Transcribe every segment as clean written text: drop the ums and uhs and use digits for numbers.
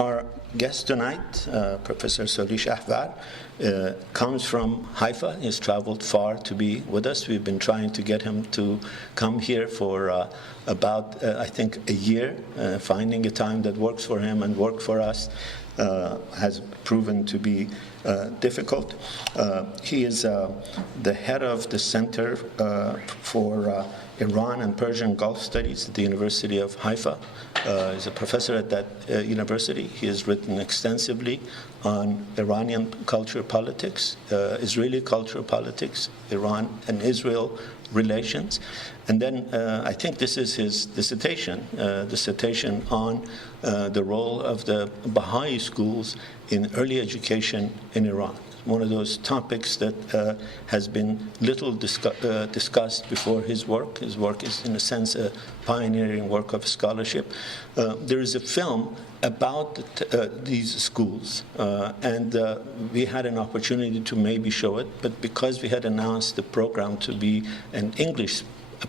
Our guest tonight, Professor Soli Shahvar, comes from Haifa. He's traveled far to be with us. We've been trying to get him to come here for about, I think, a year. Finding a time that works for him and work for us has proven to be difficult. He is the head of the Center for Iran and Persian Gulf Studies at the University of Haifa. He's a professor at that university. He has written extensively on Iranian culture politics, Israeli culture politics, Iran and Israel relations. And then I think this is his dissertation on the role of the Baha'i schools in early education in Iran. One of those topics that has been little discussed before his work. His work is, in a sense, a pioneering work of scholarship. There is a film about these schools, and we had an opportunity to maybe show it, but because we had announced the program to be an English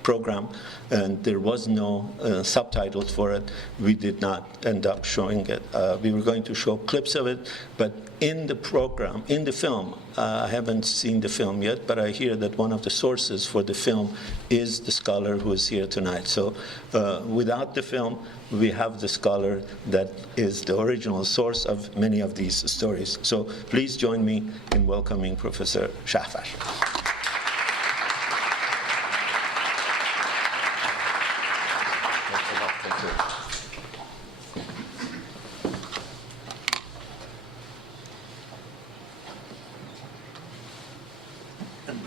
program and there was no subtitles for it, we did not end up showing it. We were going to show clips of it, but in the program, in the film, I haven't seen the film yet, but I hear that one of the sources for the film is the scholar who is here tonight. So without the film, we have the scholar that is the original source of many of these stories. So please join me in welcoming Professor Shahvar.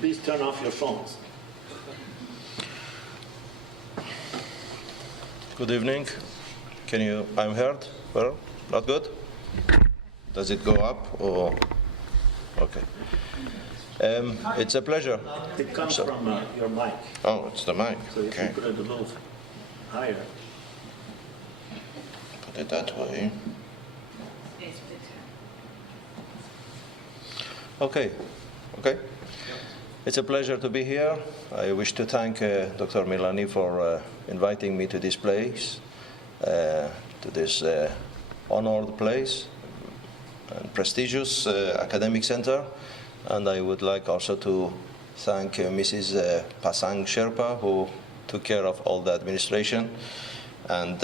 Please turn off your phones. Good evening. I'm heard? Well, not good? Does it go up or? Okay. It's a pleasure. It comes from your mic. Oh, it's the mic. So if okay. you put it a little higher. Put it that way. Okay. Okay. It's a pleasure to be here. I wish to thank Dr. Milani for inviting me to this place, to this honored place and prestigious academic center. And I would like also to thank Mrs. Pasang Sherpa, who took care of all the administration. And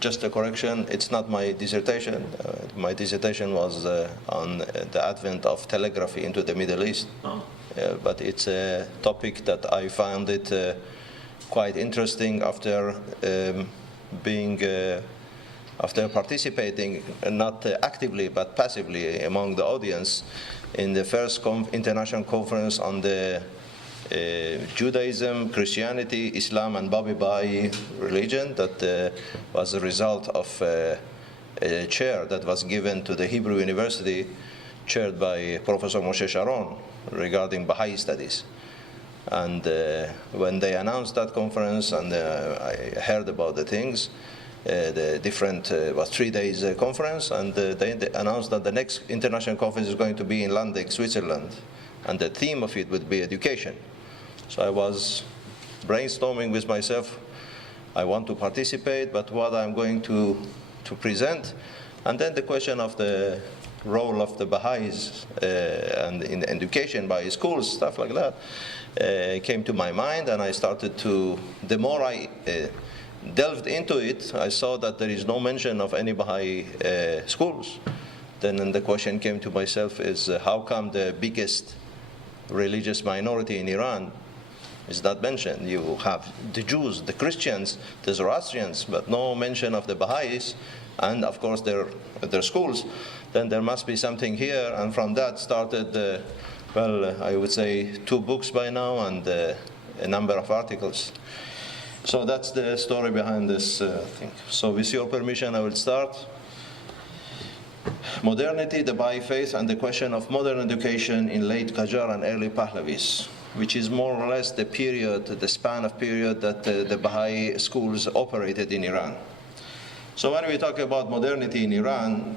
just a correction, it's not my dissertation. My dissertation was on the advent of telegraphy into the Middle East. Oh. But it's a topic that I found it quite interesting after after participating, not actively but passively among the audience in the first international conference on the Judaism, Christianity, Islam, and Baha'i religion that was a result of a chair that was given to the Hebrew University, chaired by Professor Moshe Sharon, regarding Baha'i studies. And when they announced that conference and I heard about the things, the different, was 3 days conference, and they announced that the next international conference is going to be in Landeck, Switzerland, and the theme of it would be education. So I was brainstorming with myself, I want to participate, but what I'm going to present. And then the question of the role of the Baha'is and in education, Baha'i schools, stuff like that, came to my mind, and I started to, the more I delved into it, I saw that there is no mention of any Baha'i schools. Then the question came to myself is, how come the biggest religious minority in Iran is not mentioned? You have the Jews, the Christians, the Zoroastrians, but no mention of the Baha'is, and of course their schools. Then there must be something here, and from that started, well, I would say 2 books by now and a number of articles. So that's the story behind this thing. So with your permission, I will start. Modernity, the Baha'i faith, and the question of modern education in late Qajar and early Pahlavis, which is more or less the period, the span of period that the Baha'i schools operated in Iran. So when we talk about modernity in Iran,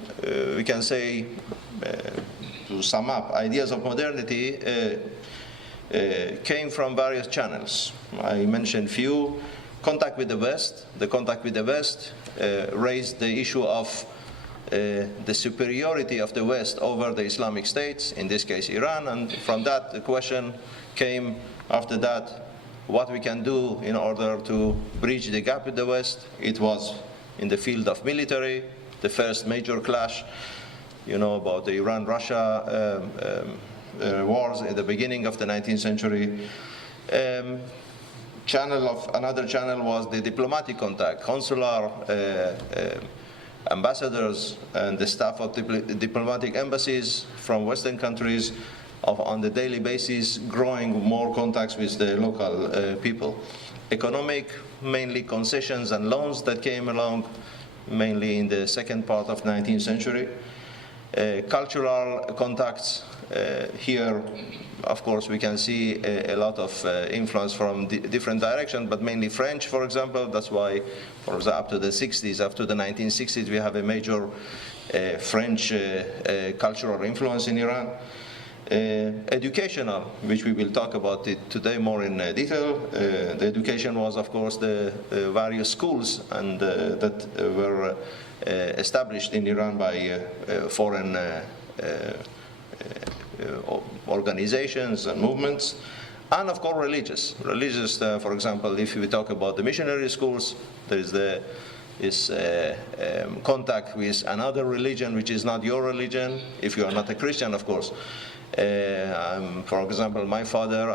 we can say, to sum up, ideas of modernity came from various channels. I mentioned few. Contact with the West. The contact with the West raised the issue of the superiority of the West over the Islamic states, in this case Iran, and from that the question came after that what we can do in order to bridge the gap with the West. It was in the field of military, the first major clash, you know, about the Iran-Russia wars at the beginning of the 19th century. Another channel was the diplomatic contact, consular ambassadors and the staff of diplomatic embassies from Western countries on the daily basis, growing more contacts with the local people. Economic, mainly concessions and loans that came along, mainly in the second part of 19th century. Cultural contacts, here, of course, we can see a lot of influence from different directions, but mainly French, for example. That's why, for example, up to the 60s, up to the 1960s, we have a major French cultural influence in Iran. Educational, which we will talk about it today more in detail. The education was, of course, the various schools and that were established in Iran by foreign organizations and movements, and of course religious. For example, if we talk about the missionary schools, there is contact with another religion which is not your religion, if you are not a Christian, of course. For example, my father,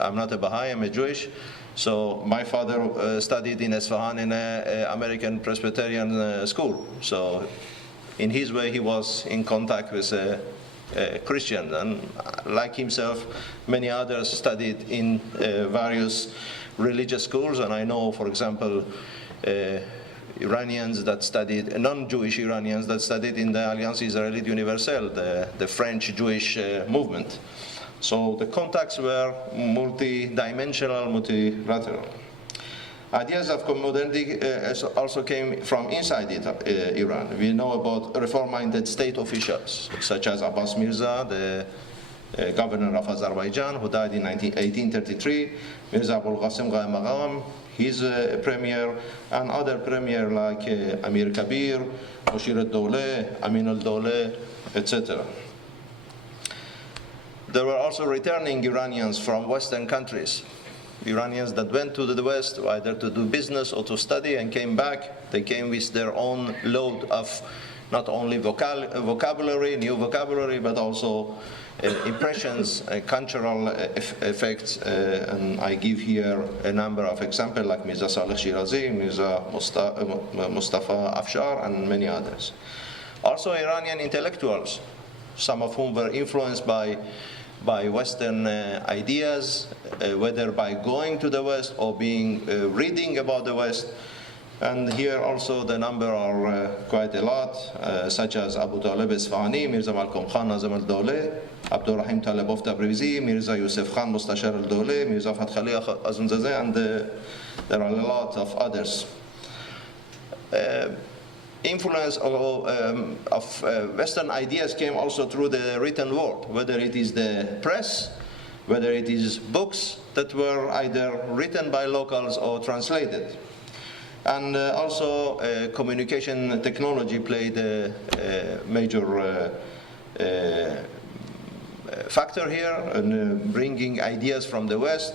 I'm not a Baha'i, I'm a Jewish, so my father studied in Isfahan in an American Presbyterian school. So in his way, he was in contact with a Christian, and like himself, many others studied in various religious schools. And I know, for example, Iranians that studied, non-Jewish Iranians that studied in the Alliance Israélite Universelle, the French Jewish movement. So the contacts were multi-dimensional, multilateral. Ideas of modernity also came from inside Iran. We know about reform-minded state officials, such as Abbas Mirza, the governor of Azerbaijan, who died in 1833, Mirza Abul Qasim Qaim Maqam, his premier, and other premier like Amir Kabir, Moshir al-Dawleh, Amin al-Dawleh, etc. There were also returning Iranians from Western countries. Iranians that went to the West either to do business or to study and came back. They came with their own load of not only vocabulary, new vocabulary, but also impressions, cultural effects. And I give here a number of examples like Mirza Saleh Shirazi, Mirza Mustafa Afshar, and many others. Also Iranian intellectuals, some of whom were influenced by Western ideas, whether by going to the West or reading about the West. And here also the number are quite a lot, such as Abu Talib Isfahani, Mirza Malcolm Khan Nazim al-Dawleh, Abdul Rahim Talibov Tabrizi, Mirza Yusuf Khan Mustashar al-Dawleh, Mirza Fathali Azunzadeh, and there are a lot of others. Influence of Western ideas came also through the written word, whether it is the press, whether it is books that were either written by locals or translated. And also communication technology played a major factor here in bringing ideas from the West.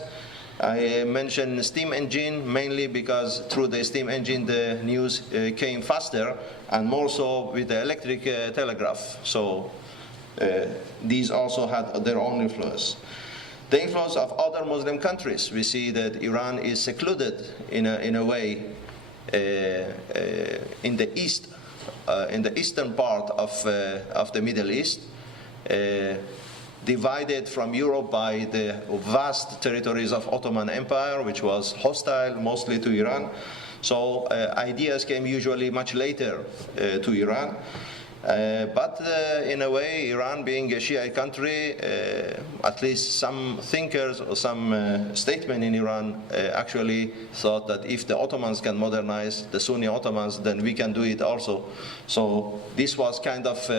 I mentioned steam engine mainly because through the steam engine the news came faster, and more so with the electric telegraph. So these also had their own influence. The influence of other Muslim countries. We see that Iran is secluded in a way in the east, in the eastern part of the Middle East. Divided from Europe by the vast territories of Ottoman Empire, which was hostile mostly to Iran. So ideas came usually much later to Iran. But in a way, Iran being a Shiite country, at least some thinkers or some statesmen in Iran actually thought that if the Ottomans can modernize, the Sunni Ottomans, then we can do it also. So this was kind of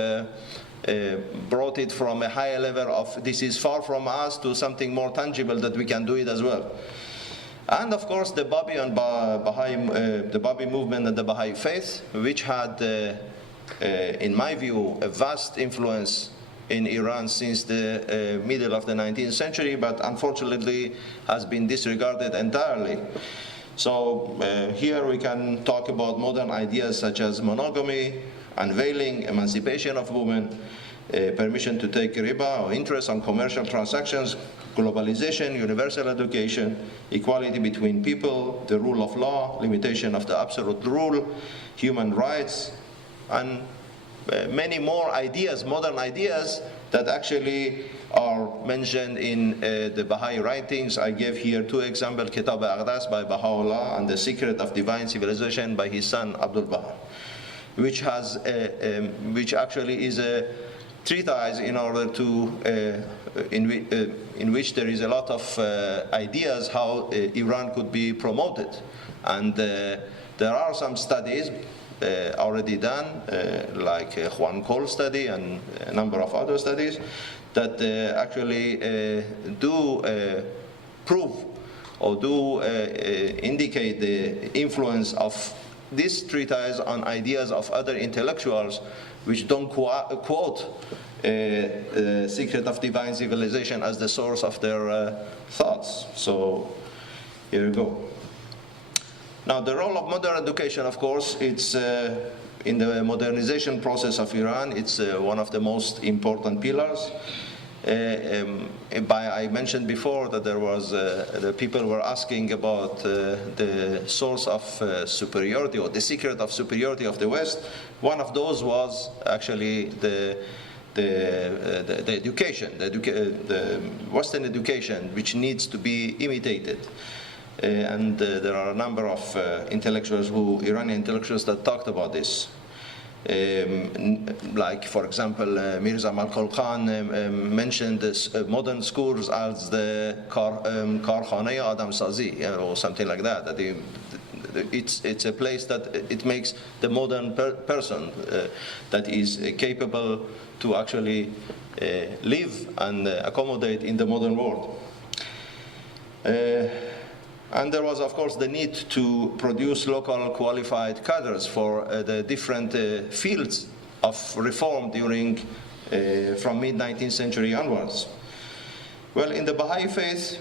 brought it from a higher level of this is far from us to something more tangible that we can do it as well. And of course, the Babi and Baha'i, the Babi movement and the Baha'i faith, which had, in my view, a vast influence in Iran since the middle of the 19th century, but unfortunately has been disregarded entirely. So here we can talk about modern ideas such as monogamy, unveiling, emancipation of women, permission to take riba or interest on commercial transactions, globalization, universal education, equality between people, the rule of law, limitation of the absolute rule, human rights, and many more ideas, modern ideas, that actually are mentioned in the Baha'i writings. I gave here two examples, Kitab al-Aqdas by Baha'u'llah and The Secret of Divine Civilization by his son Abdul Baha, which actually is a treatise in order to, in which there is a lot of ideas how Iran could be promoted. And there are some studies already done, like Juan Cole study and a number of other studies, that actually do prove or do indicate the influence of this treatise on ideas of other intellectuals which don't quote Secret of Divine Civilization as the source of their thoughts. So here you go. Now, the role of modern education, of course, it's in the modernization process of Iran, it's one of the most important pillars. I mentioned before that there was, the people were asking about the source of superiority or the secret of superiority of the West. One of those was actually the education, the Western education, which needs to be imitated. And there are a number of intellectuals, Iranian intellectuals, that talked about this. Like, for example, Mirza Malkol Khan mentioned this, modern schools as the Karkhane Adam Sazi, or something like that. That it's a place that it makes the modern person that is capable to actually live and accommodate in the modern world. And there was, of course, the need to produce local qualified cadres for the different fields of reform during, from mid-19th century onwards. Well, in the Baha'i faith,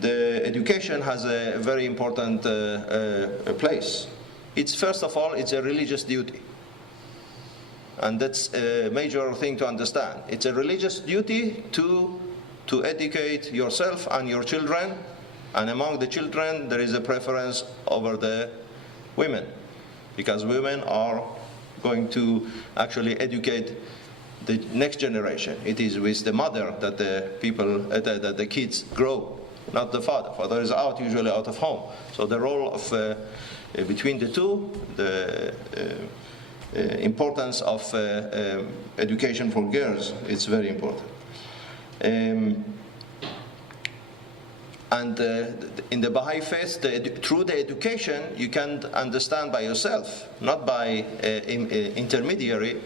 the education has a very important place. It's, first of all, it's a religious duty. And that's a major thing to understand. It's a religious duty to educate yourself and your children. And among the children, there is a preference over the women, because women are going to actually educate the next generation. It is with the mother that the people, that the kids grow, not the father. Father is out, usually out of home. So the role of between the two, the importance of education for girls, it's very important. And in the Baha'i faith, through the education, you can understand by yourself, not by intermediary,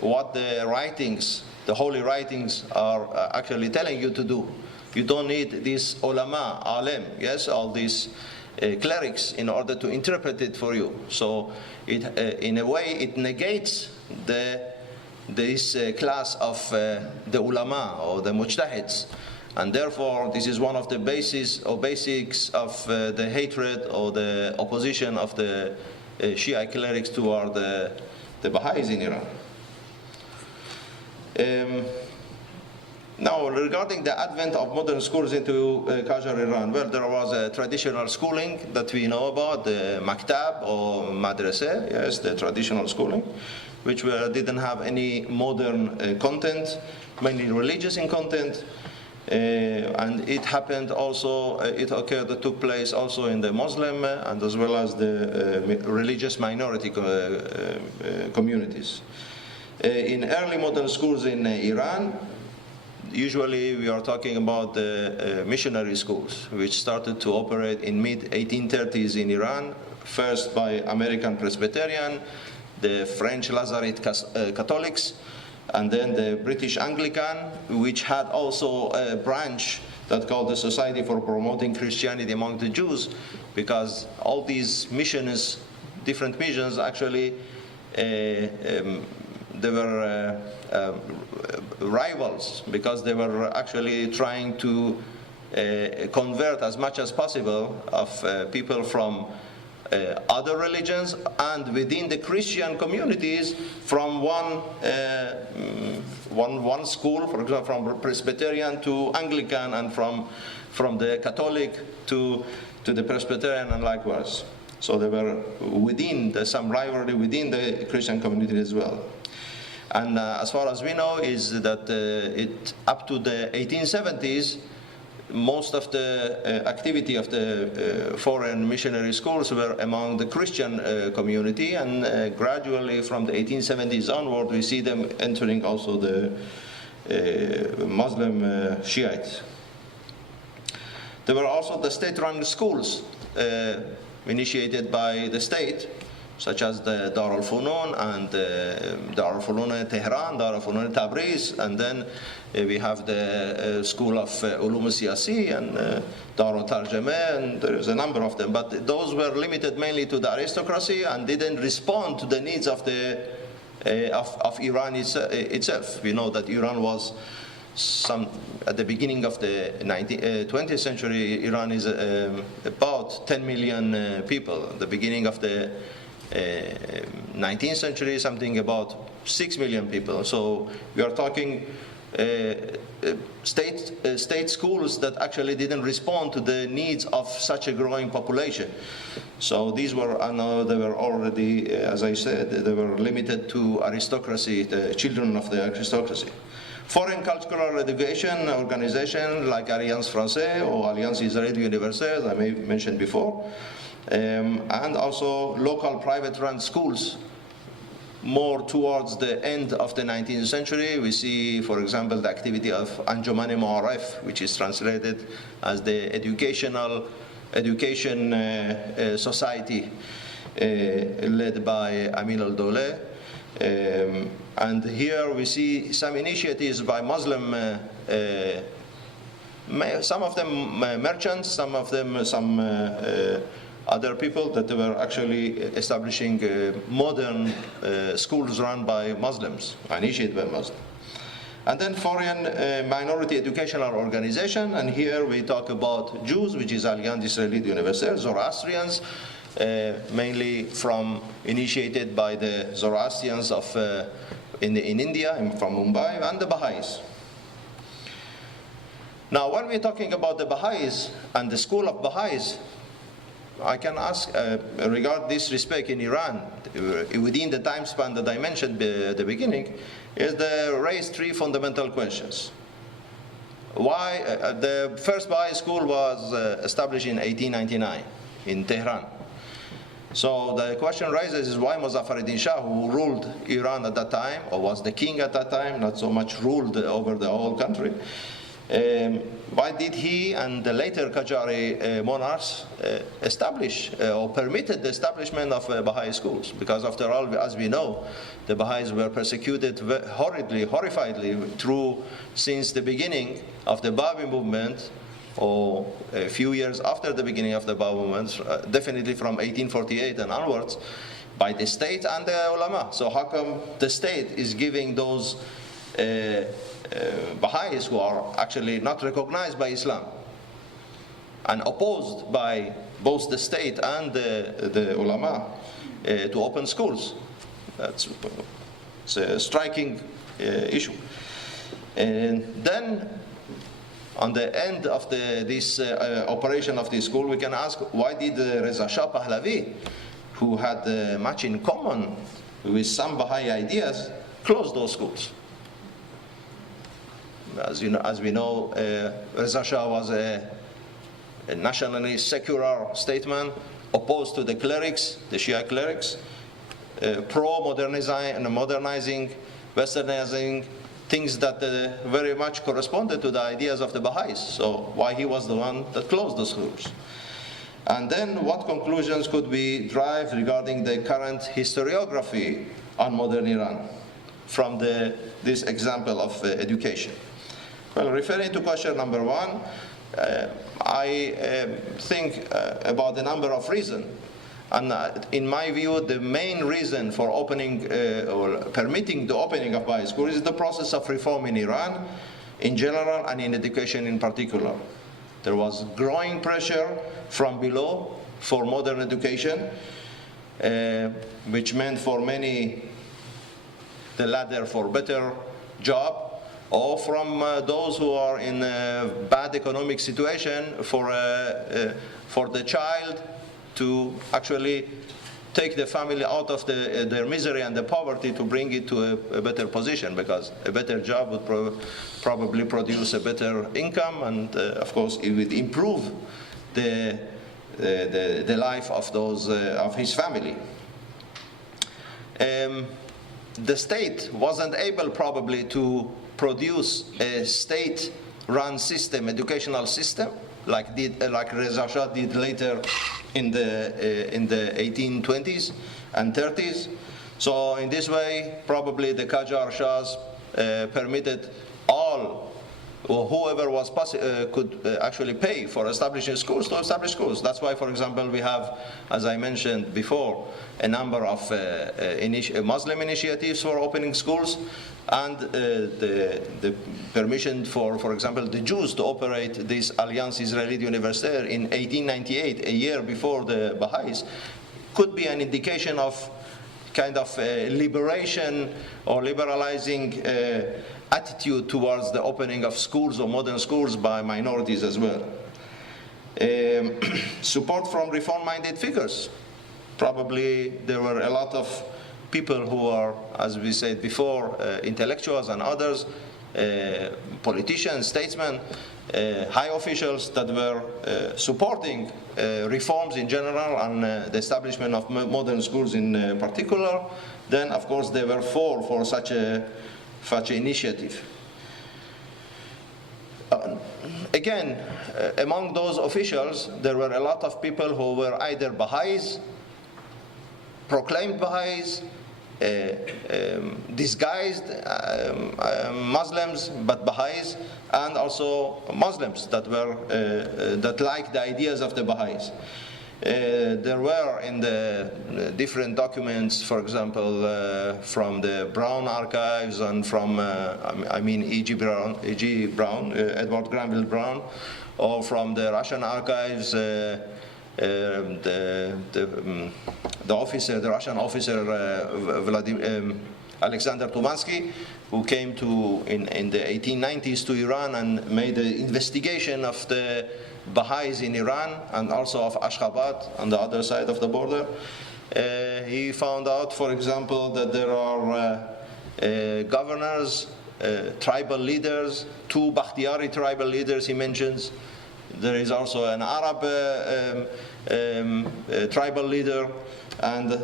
what the writings, the holy writings, are actually telling you to do. You don't need these ulama, alim, yes, all these clerics in order to interpret it for you. So, in a way, it negates this class of the ulama or the mujtahids. And therefore, this is one of the basics of the hatred or the opposition of the Shia clerics toward the Baha'is in Iran. Now, regarding the advent of modern schools into Qajar Iran, well, there was a traditional schooling that we know about, the maktab or madrasa, yes, the traditional schooling, which didn't have any modern content, mainly religious in content. And it happened also, it took place also in the Muslim and as well as the religious minority communities. In early modern schools in Iran, usually we are talking about the missionary schools, which started to operate in mid-1830s in Iran, first by American Presbyterian, the French Lazarite Catholics, and then the British Anglican, which had also a branch that called the Society for Promoting Christianity Among the Jews, because all these missions, different missions, actually they were rivals, because they were actually trying to convert as much as possible of people from other religions, and within the Christian communities from one school, for example, from Presbyterian to Anglican, and from the Catholic to the Presbyterian, and likewise. So they were within some rivalry within the Christian community as well. And as far as we know is that up to the 1870s, most of the activity of the foreign missionary schools were among the Christian community, and gradually from the 1870s onward we see them entering also the Muslim Shiites. There were also the state-run schools initiated by the state, such as the Dar al-Funun and Dar al-Funun Tehran, Dar al-Funun Tabriz, and then we have the School of Ulum al-Siyasi and Dar al-Tarjameh, and there's a number of them. But those were limited mainly to the aristocracy and didn't respond to the needs of Iran itself. We know that Iran was at the beginning of the 20th century, Iran is about 10 million people. At the beginning of the 19th century, something about 6 million people. So we are talking state schools that actually didn't respond to the needs of such a growing population. So these were, I know they were already, as I said, they were limited to aristocracy, the children of the aristocracy. Foreign cultural education organizations like Alliance Française or Alliance Israeli Universelle, as I mentioned before, and also local private-run schools. More towards the end of the 19th century, we see, for example, the activity of Anjuman Ma'arif, which is translated as the education society led by Amin al-Dawleh. And here we see some initiatives by Muslim, some of them merchants, some of them other people that were actually establishing modern schools run by Muslims, initiated by Muslims. And then foreign minority educational organization, and here we talk about Jews, which is Alliance Israeli Universelle, Zoroastrians, mainly initiated by the Zoroastrians in India, from Mumbai, and the Baha'is. Now, when we're talking about the Baha'is and the school of Baha'is, I can ask, regard this respect in Iran, within the time span that I mentioned at the beginning, is they raised three fundamental questions. Why the first Baha'i school was established in 1899 in Tehran. So the question raises is why Muzaffaruddin Shah, who ruled Iran at that time, or was the king at that time, not so much ruled over the whole country, why did he and the later Qajari monarchs establish or permitted the establishment of Baha'i schools? Because after all, as we know, the Baha'is were persecuted horrifiedly since the beginning of the Babi movement, or a few years after the beginning of the Babi movement, definitely from 1848 and onwards, by the state and the ulama. So how come the state is giving those Baha'is who are actually not recognized by Islam and opposed by both the state and the ulama to open schools? It's a striking issue. And then on the end of this operation of this school, we can ask, why did Reza Shah Pahlavi, who had much in common with some Baha'i ideas, close those schools? As we know, Reza Shah was a nationally secular statesman, opposed to the clerics, the Shia clerics, modernizing, westernizing, things that very much corresponded to the ideas of the Baha'is. So why he was the one that closed the schools? And then what conclusions could we drive regarding the current historiography on modern Iran from this example of education? Well, referring to question number one, I think about a number of reasons. And in my view, the main reason for opening or permitting the opening of Baha'i schools is the process of reform in Iran in general and in education in particular. There was growing pressure from below for modern education, which meant for many the ladder for better job, or from those who are in a bad economic situation for the child to actually take the family out of their misery and the poverty to bring it to a better position, because a better job would probably produce a better income, and of course it would improve the life of those of his family. The state wasn't able probably to produce a state-run system, educational system, like Reza Shah did later in the 1820s and 30s. So in this way, probably the Qajar Shahs permitted all, or whoever was could actually pay for establishing schools to establish schools. That's why, for example, we have, as I mentioned before, a number of Muslim initiatives for opening schools, and the permission for example, the Jews to operate this Alliance Israélite Universitaire in 1898, a year before the Baha'is, could be an indication of kind of liberation or liberalizing attitude towards the opening of schools or modern schools by minorities as well. Support from reform-minded figures. Probably there were a lot of people who are, as we said before, intellectuals and others, politicians, statesmen, high officials that were supporting reforms in general and the establishment of modern schools in particular. Then, of course, they were for such an initiative. Again, among those officials, there were a lot of people who were either Baha'is, proclaimed Baha'is, disguised Muslims, but Baha'is, and also Muslims that were that liked the ideas of the Baha'is. There were in the different documents, for example, from the Brown archives and from, E.G. Brown, Edward Granville Brown, or from the Russian archives, the Russian officer Alexander Tumansky, who came in the 1890s to Iran and made an investigation of the Baha'is in Iran and also of Ashgabat on the other side of the border. He found out, for example, that there are governors, tribal leaders, 2 Bakhtiari tribal leaders he mentions. There is also an Arab tribal leader, and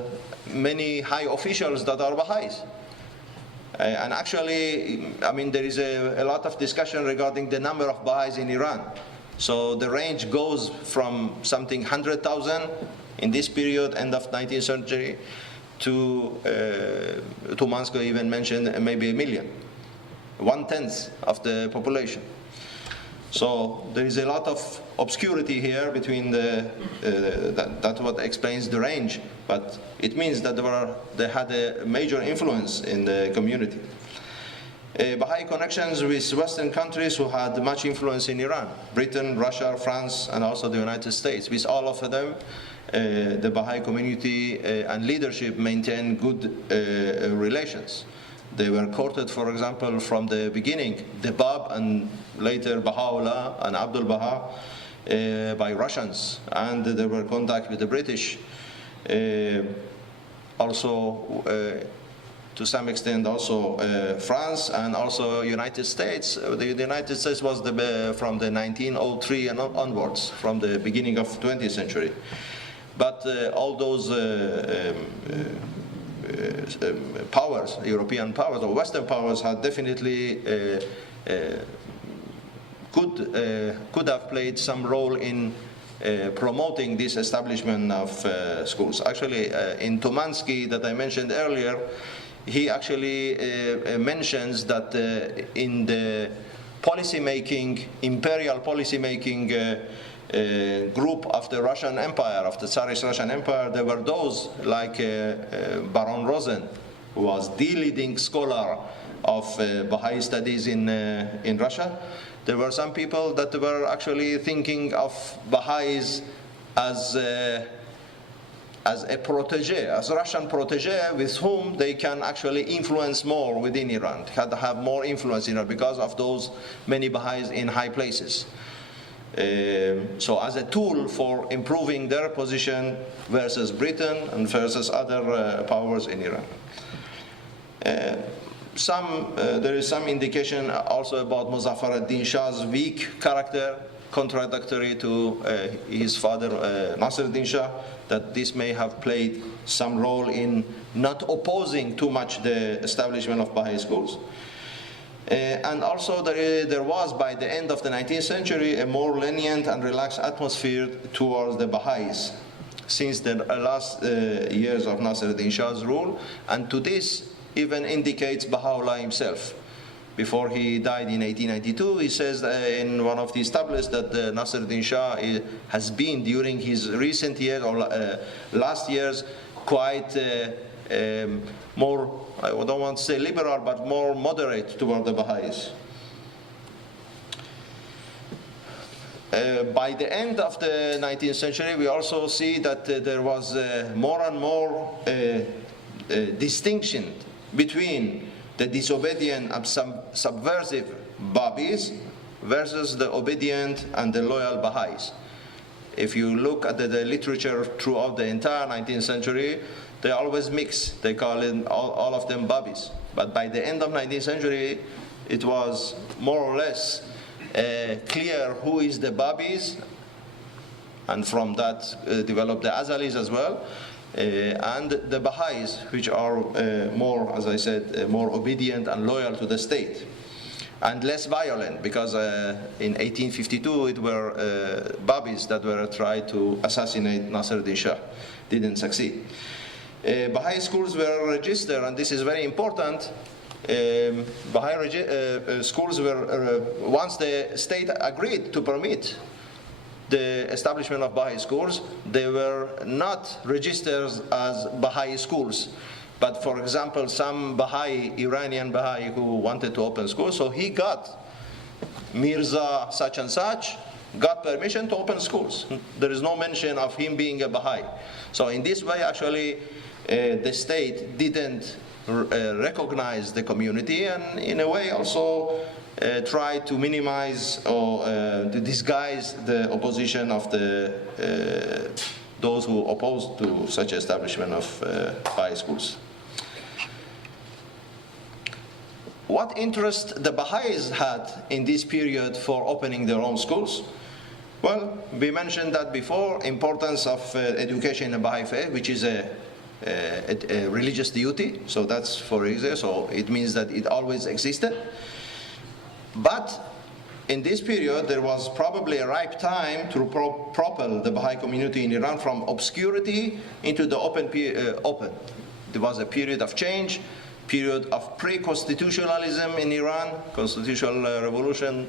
many high officials that are Baha'is. And actually, there is a lot of discussion regarding the number of Baha'is in Iran. So the range goes from something 100,000 in this period, end of 19th century, to Tumansky even mentioned maybe 1 million, 1/10 of the population. So there is a lot of obscurity here between that's what explains the range, but it means that they had a major influence in the community. Baha'i connections with Western countries who had much influence in Iran, Britain, Russia, France, and also the United States. With all of them, the Baha'i community and leadership maintained good relations. They were courted, for example, from the beginning, the Bab and later Baha'u'llah and Abdul Baha by Russians, and there were contact with the British. Also, to some extent, also France and also United States. The United States was from the 1903 and onwards, from the beginning of 20th century. But all those powers, European powers or Western powers, had definitely could have played some role in promoting this establishment of schools. Actually, in Tumansky that I mentioned earlier, he actually mentions that in the policy-making, imperial policy-making group of the Russian Empire, of the Tsarist Russian Empire. There were those like Baron Rosen, who was the leading scholar of Baha'i studies in Russia. There were some people that were actually thinking of Baha'is as a protege, as Russian protege with whom they can actually influence more within Iran, had have more influence in Iran because of those many Baha'is in high places. So as a tool for improving their position versus Britain and versus other powers in Iran. There is some indication also about Muzaffar ad-Din Shah's weak character, contradictory to his father Nasr ad-Din Shah, that this may have played some role in not opposing too much the establishment of Baha'i schools. And also there was, by the end of the 19th century, a more lenient and relaxed atmosphere towards the Baha'is since the last years of Nasr ad-Din Shah's rule, and to this even indicates Baha'u'llah himself. Before he died in 1892, he says in one of the tablets that Nasr ad-Din Shah has been, during his recent years or last years, quite more, I don't want to say liberal, but more moderate toward the Baha'is. By the end of the 19th century, we also see that there was more and more distinction between the disobedient and subversive Babis versus the obedient and the loyal Baha'is. If you look at the literature throughout the entire 19th century, they always mix. They call it all of them Babis. But by the end of 19th century, it was more or less clear who is the Babis, and from that developed the Azalis as well. And the Baha'is, which are more, as I said, more obedient and loyal to the state, and less violent, because in 1852 it were Babis that were tried to assassinate Nasr ad-Din Shah, didn't succeed. Baha'i schools were registered, and this is very important. Baha'i schools were, once the state agreed to permit the establishment of Baha'i schools, they were not registered as Baha'i schools. But for example, some Baha'i, Iranian Baha'i who wanted to open schools, so he got Mirza such and such, got permission to open schools. There is no mention of him being a Baha'i. So in this way, actually, the state didn't recognize the community, and in a way also try to minimize or to disguise the opposition of those who opposed to such establishment of Baha'i schools. What interest the Baha'is had in this period for opening their own schools? Well, we mentioned that before, importance of education in Baha'i faith, which is a religious duty, so that's for example, so it means that it always existed. But in this period, there was probably a ripe time to propel the Baha'i community in Iran from obscurity into the open. There was a period of change, period of pre-constitutionalism in Iran. Constitutional revolution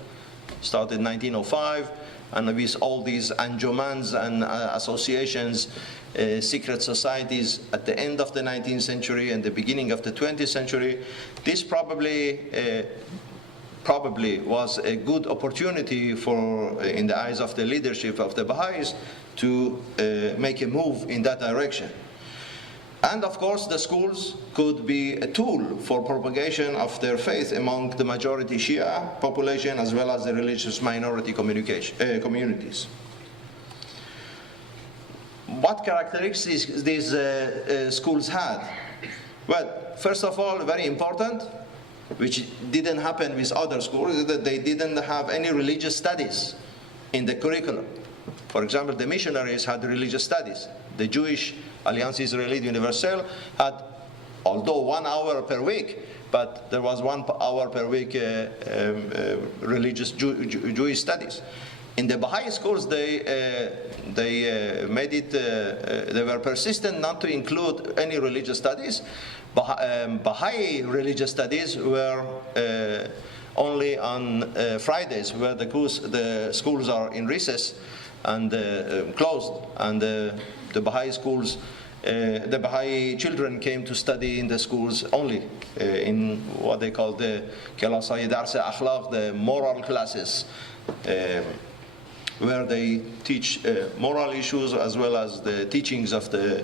started in 1905, and with all these anjumans and associations, secret societies at the end of the 19th century and the beginning of the 20th century, this probably was a good opportunity for, in the eyes of the leadership of the Baha'is, to make a move in that direction. And of course, the schools could be a tool for propagation of their faith among the majority Shia population as well as the religious minority communities. What characteristics these schools had? Well, first of all, very important, which didn't happen with other schools, is that they didn't have any religious studies in the curriculum. For example, the missionaries had religious studies. The Jewish Alliance Israélite Universelle had, although 1 hour per week, but there was 1 hour per week religious Jewish studies. In the Baha'i schools, they made it, they were persistent not to include any religious studies. Baha'i religious studies were only on Fridays, where the schools are in recess and closed, and the Baha'i schools, the Baha'i children came to study in the schools only in what they call the Kelasai Darse Akhlaq, the moral classes, where they teach moral issues as well as the teachings of the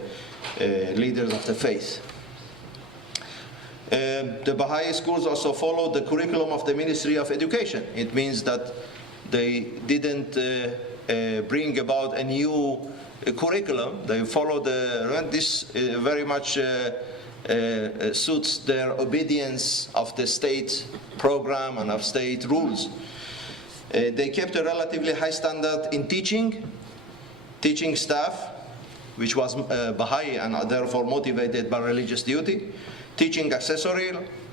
leaders of the faith. The Baha'i schools also followed the curriculum of the Ministry of Education. It means that they didn't bring about a new curriculum. They followed this very much suits their obedience of the state program and of state rules. They kept a relatively high standard in teaching staff, which was Baha'i and therefore motivated by religious duty. Teaching accessory,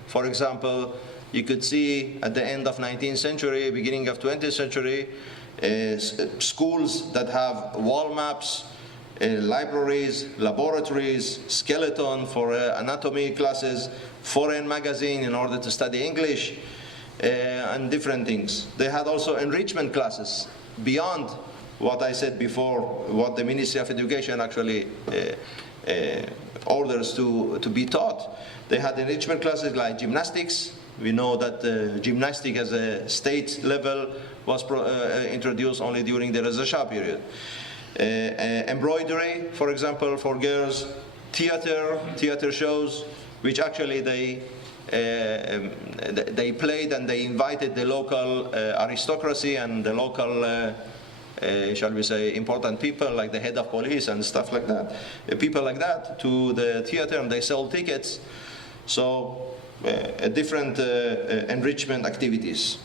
for example, you could see at the end of 19th century, beginning of 20th century, schools that have wall maps, libraries, laboratories, skeleton for anatomy classes, foreign magazine in order to study English, and different things. They had also enrichment classes beyond what I said before, what the Ministry of Education actually orders to be taught. They had enrichment classes like gymnastics. We know that gymnastics as a state level was introduced only during the Reza Shah period. Embroidery, for example, for girls. Theater shows, which actually they played and they invited the local aristocracy and the local shall we say, important people like the head of police and stuff like that, people like that, to the theater, and they sell tickets. So different enrichment activities.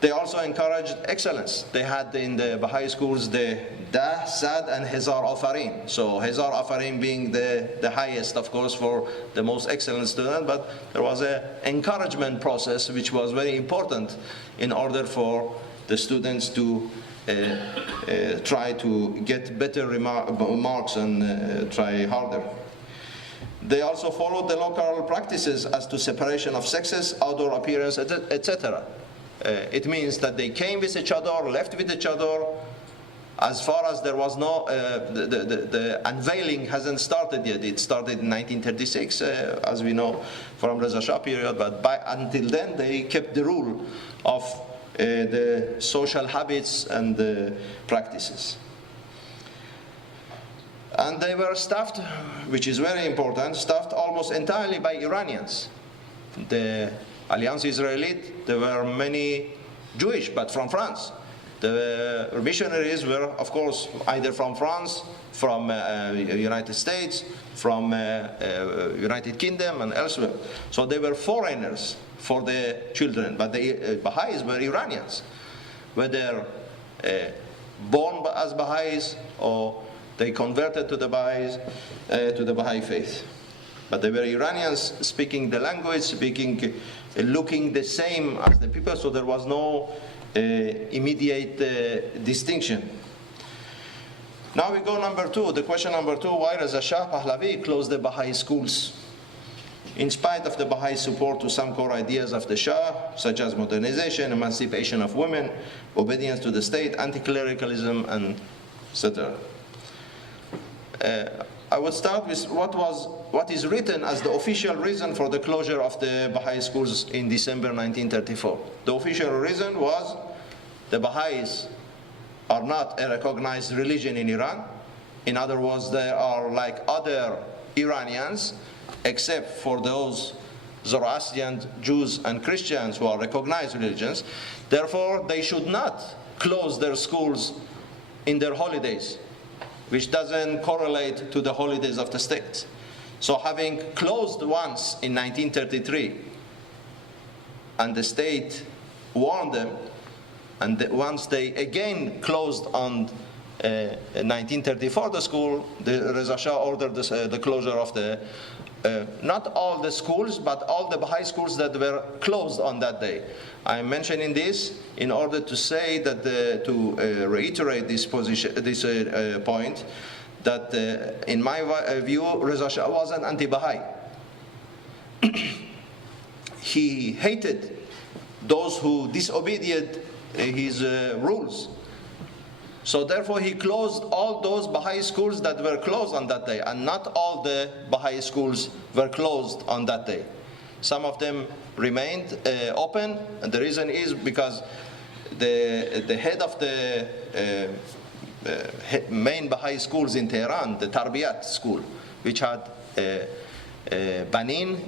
They also encouraged excellence. They had in the Baha'i schools the Dah, Sad, and Hezar Afarin. So Hezar Afarin being the highest, of course, for the most excellent student, but there was an encouragement process which was very important in order for the students to try to get better marks and try harder. They also followed the local practices as to separation of sexes, outdoor appearance, etc. It means that they came with a chador, left with a chador. As far as there was no, the unveiling hasn't started yet. It started in 1936, as we know from Reza Shah period, but until then they kept the rule of the social habits and the practices. And they were staffed, which is very important, staffed almost entirely by Iranians. The Alliance Israelite, there were many Jewish, but from France. The missionaries were, of course, either from France, from United States, from United Kingdom, and elsewhere. So they were foreigners for the children, but the Baha'is were Iranians, whether born as Baha'is or they converted to the Baha'is, to the Baha'i faith. But they were Iranians speaking the language, looking the same as the people, so there was no immediate distinction. Now we go number two, the question number two, why Reza Shah Pahlavi closed the Baha'i schools? In spite of the Baha'i support to some core ideas of the Shah, such as modernization, emancipation of women, obedience to the state, anti-clericalism, and etc. I would start with what is written as the official reason for the closure of the Baha'i schools in December 1934. The official reason was the Baha'is are not a recognized religion in Iran. In other words, they are like other Iranians, except for those Zoroastrian Jews and Christians who are recognized religions. Therefore, they should not close their schools in their holidays, which doesn't correlate to the holidays of the state. So having closed once in 1933, and the state warned them, and once they again closed on 1934 the school, the Reza Shah ordered the closure of the, not all the schools, but all the Baha'i schools that were closed on that day. I'm mentioning this in order to say that, to reiterate this position, this point, that in my view, Reza Shah was an anti-Baha'i. He hated those who disobeyed his rules. So therefore he closed all those Baha'i schools that were closed on that day, and not all the Baha'i schools were closed on that day. Some of them remained open, and the reason is because the head of the main Baha'i schools in Tehran, the Tarbiyat school, which had Banin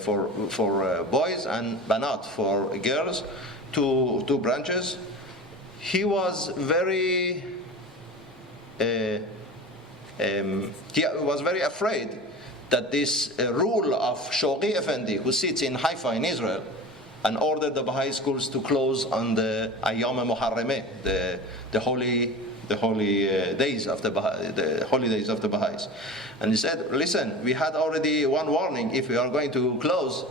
for boys and Banat for girls, two branches. He was very afraid that this rule of Shoghi Effendi, who sits in Haifa in Israel, and ordered the Baha'i schools to close on the Ayyam Muharrameh, the holy days of the holidays of the Baha'is. And he said, listen, we had already one warning. If we are going to close,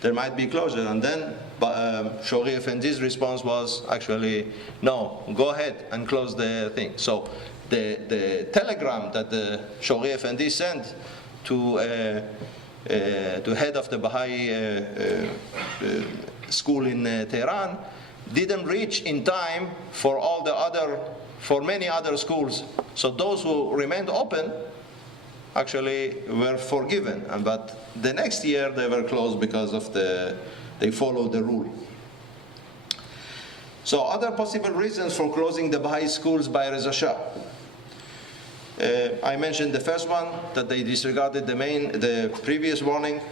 there might be closure. And then Shoghi Effendi's response was actually, no, go ahead and close the thing. So the telegram that the Shoghi Effendi sent to head of the Baha'i school in Tehran didn't reach in time for many other schools. So those who remained open actually were forgiven, but the next year they were closed because of they followed the rule. So other possible reasons for closing the Baha'i schools by Reza Shah. I mentioned the first one, that they disregarded the previous warning.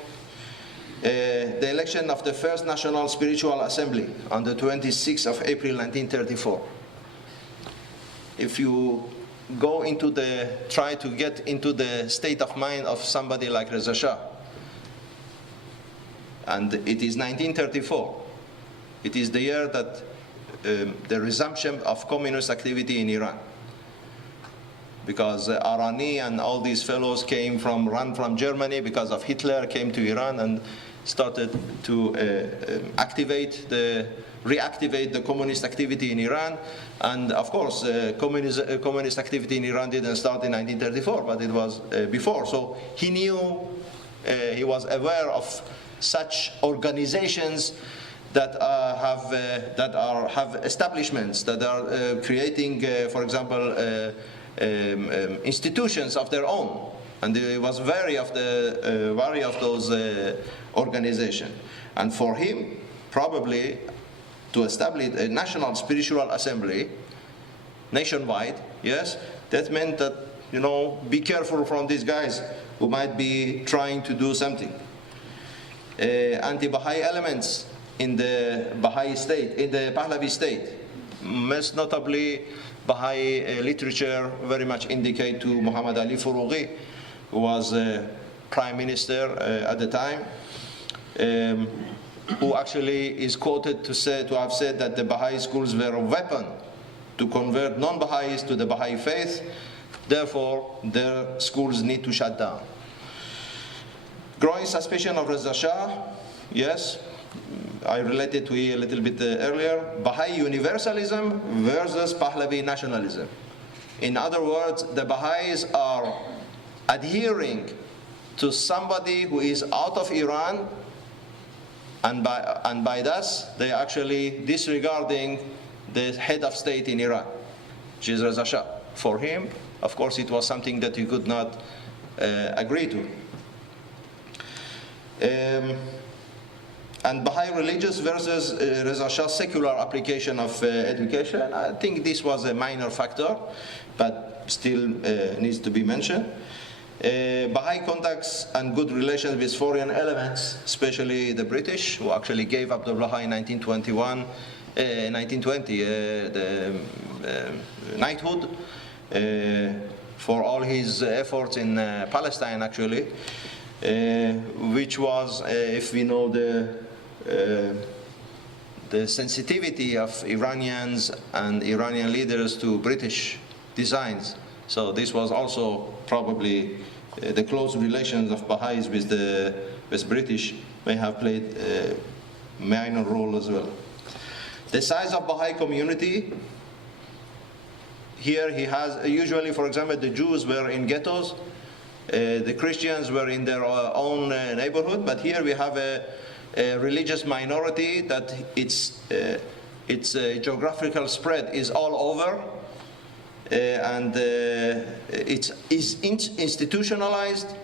The election of the first National Spiritual Assembly on the 26th of April 1934. If you go try to get into the state of mind of somebody like Reza Shah, and it is 1934. It is the year that the resumption of communist activity in Iran, because Arani and all these fellows ran from Germany because of Hitler, came to Iran and started to reactivate the communist activity in Iran. And of course, communist activity in Iran didn't start in 1934, but it was before. So he knew, he was aware of such organizations that have establishments, that are creating, for example, institutions of their own. And he was wary of those organizations. And for him, probably, to establish a national spiritual assembly nationwide, yes, that meant that, be careful from these guys who might be trying to do something. Anti-Baha'i elements in the Baha'i state, in the Pahlavi state, most notably Baha'i literature very much indicate to Muhammad Ali Furughi, who was prime minister at the time, who actually is quoted to have said that the Baha'i schools were a weapon to convert non-Baha'is to the Baha'i faith. Therefore, their schools need to shut down. Growing suspicion of Reza Shah, yes, I related to it a little bit earlier. Baha'i universalism versus Pahlavi nationalism. In other words, the Baha'is are adhering to somebody who is out of Iran, and by this, they are actually disregarding the head of state in Iran, which is Reza Shah. For him, of course, it was something that he could not agree to. And Baha'i religious versus Reza Shah's secular application of education. I think this was a minor factor, but still needs to be mentioned. Baha'i contacts and good relations with foreign elements, especially the British, who actually gave Abdul Baha in 1920 the knighthood for all his efforts in Palestine, actually, which was, if we know the sensitivity of Iranians and Iranian leaders to British designs. So this was also probably the close relations of Baha'is with the British may have played a minor role as well. The size of Baha'i community, here he has, usually, for example, the Jews were in ghettos, the Christians were in their own neighborhood, but here we have a religious minority that its geographical spread is all over, and it is institutionalized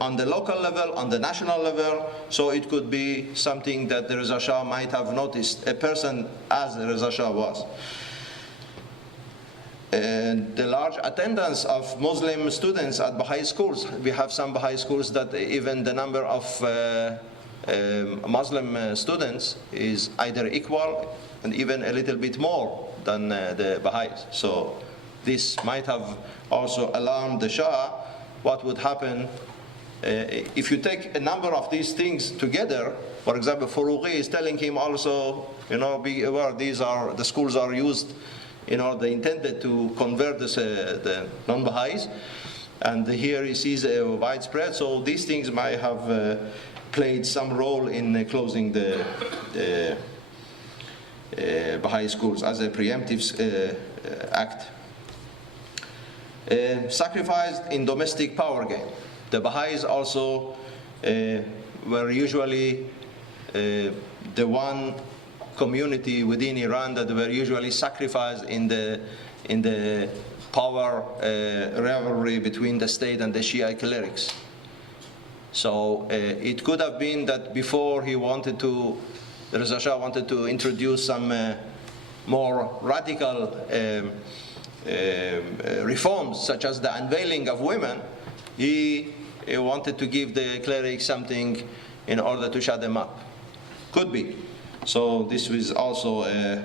on the local level, on the national level, so it could be something that the Reza Shah might have noticed, a person as the Reza Shah was. The large attendance of Muslim students at Baha'i schools. We have some Baha'i schools that even the number of Muslim students is either equal and even a little bit more than the Baha'is. So this might have also alarmed the Shah. What would happen if you take a number of these things together? For example, Foroughi is telling him also, be aware, the schools are used, they intended to convert the non-Baha'is, and here he sees a widespread. So these things might have played some role in closing the Baha'i schools as a preemptive act. Sacrificed in domestic power game. The Baha'is also were usually the one community within Iran that were usually sacrificed in the power rivalry between the state and the Shia clerics. So it could have been that before Reza Shah wanted to introduce some more radical reforms, such as the unveiling of women, he wanted to give the clerics something in order to shut them up. Could be. So this was also a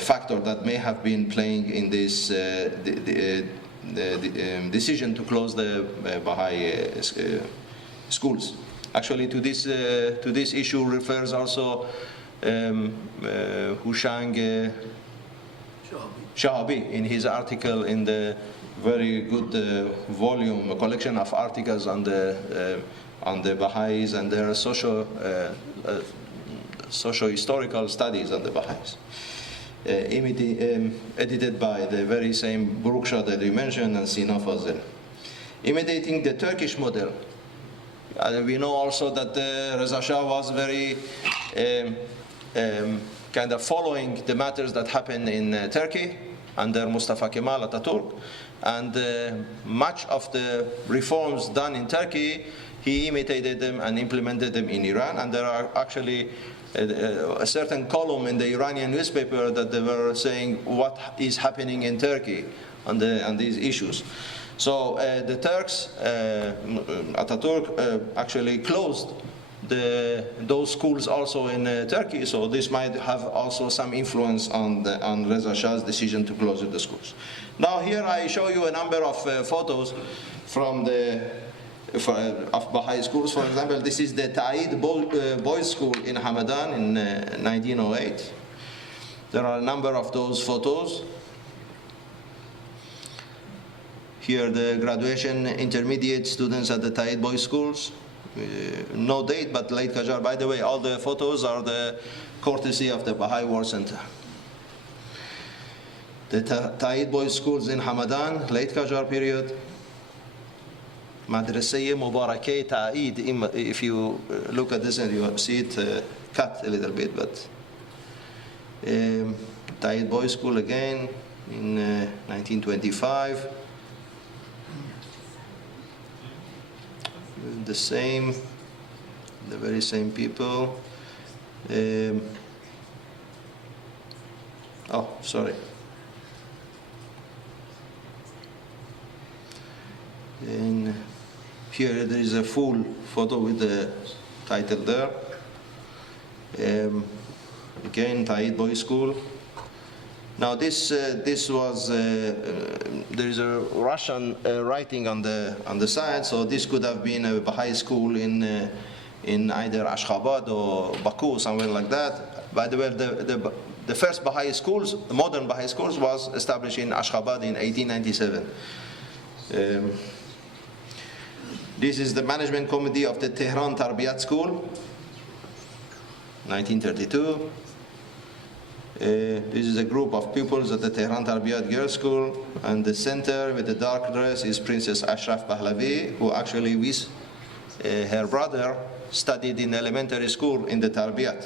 factor that may have been playing in this the decision to close the Baha'i schools. Actually, to this issue refers also Hushang Shahabi in his article in the very good volume, a collection of articles on the Baha'is and their socio-historical studies on the Baha'is, edited by the very same Burukshah that you mentioned and Sina Fazil. Imitating the Turkish model. We know also that Reza Shah was very kind of following the matters that happened in Turkey under Mustafa Kemal Atatürk, and much of the reforms done in Turkey, he imitated them and implemented them in Iran. And there are actually a certain column in the Iranian newspaper that they were saying what is happening in Turkey on these issues. So the Turks, Atatürk actually closed those schools also in Turkey, so this might have also some influence on Reza Shah's decision to close the schools. Now here I show you a number of photos from of Baha'i schools. For example, this is the Ta'id Boys School in Hamadan in 1908. There are a number of those photos. Here the graduation intermediate students at the Ta'id Boys Schools. No date, but late Qajar. By the way, all the photos are the courtesy of the Baha'i War Center. The Ta'id Boys Schools in Hamadan, late Qajar period. Madraseye Mubarakeh Ta'id. If you look at this and you see it cut a little bit, but Ta'id Boys School again in 1925. The very same people. Oh, sorry. And here there is a full photo with the title there. Again, Ta'id Boys School. Now this was there is a Russian writing on the side, so this could have been a Baha'i school in either Ashgabat or Baku, somewhere like that. By the way, the first Baha'i schools, the modern Baha'i schools, was established in Ashgabat in 1897. This is the management committee of the Tehran Tarbiyat School, 1932. This is a group of pupils at the Tehran Tarbiyat Girls School, and the center with the dark dress is Princess Ashraf Pahlavi, who actually her brother studied in elementary school in the Tarbiyat.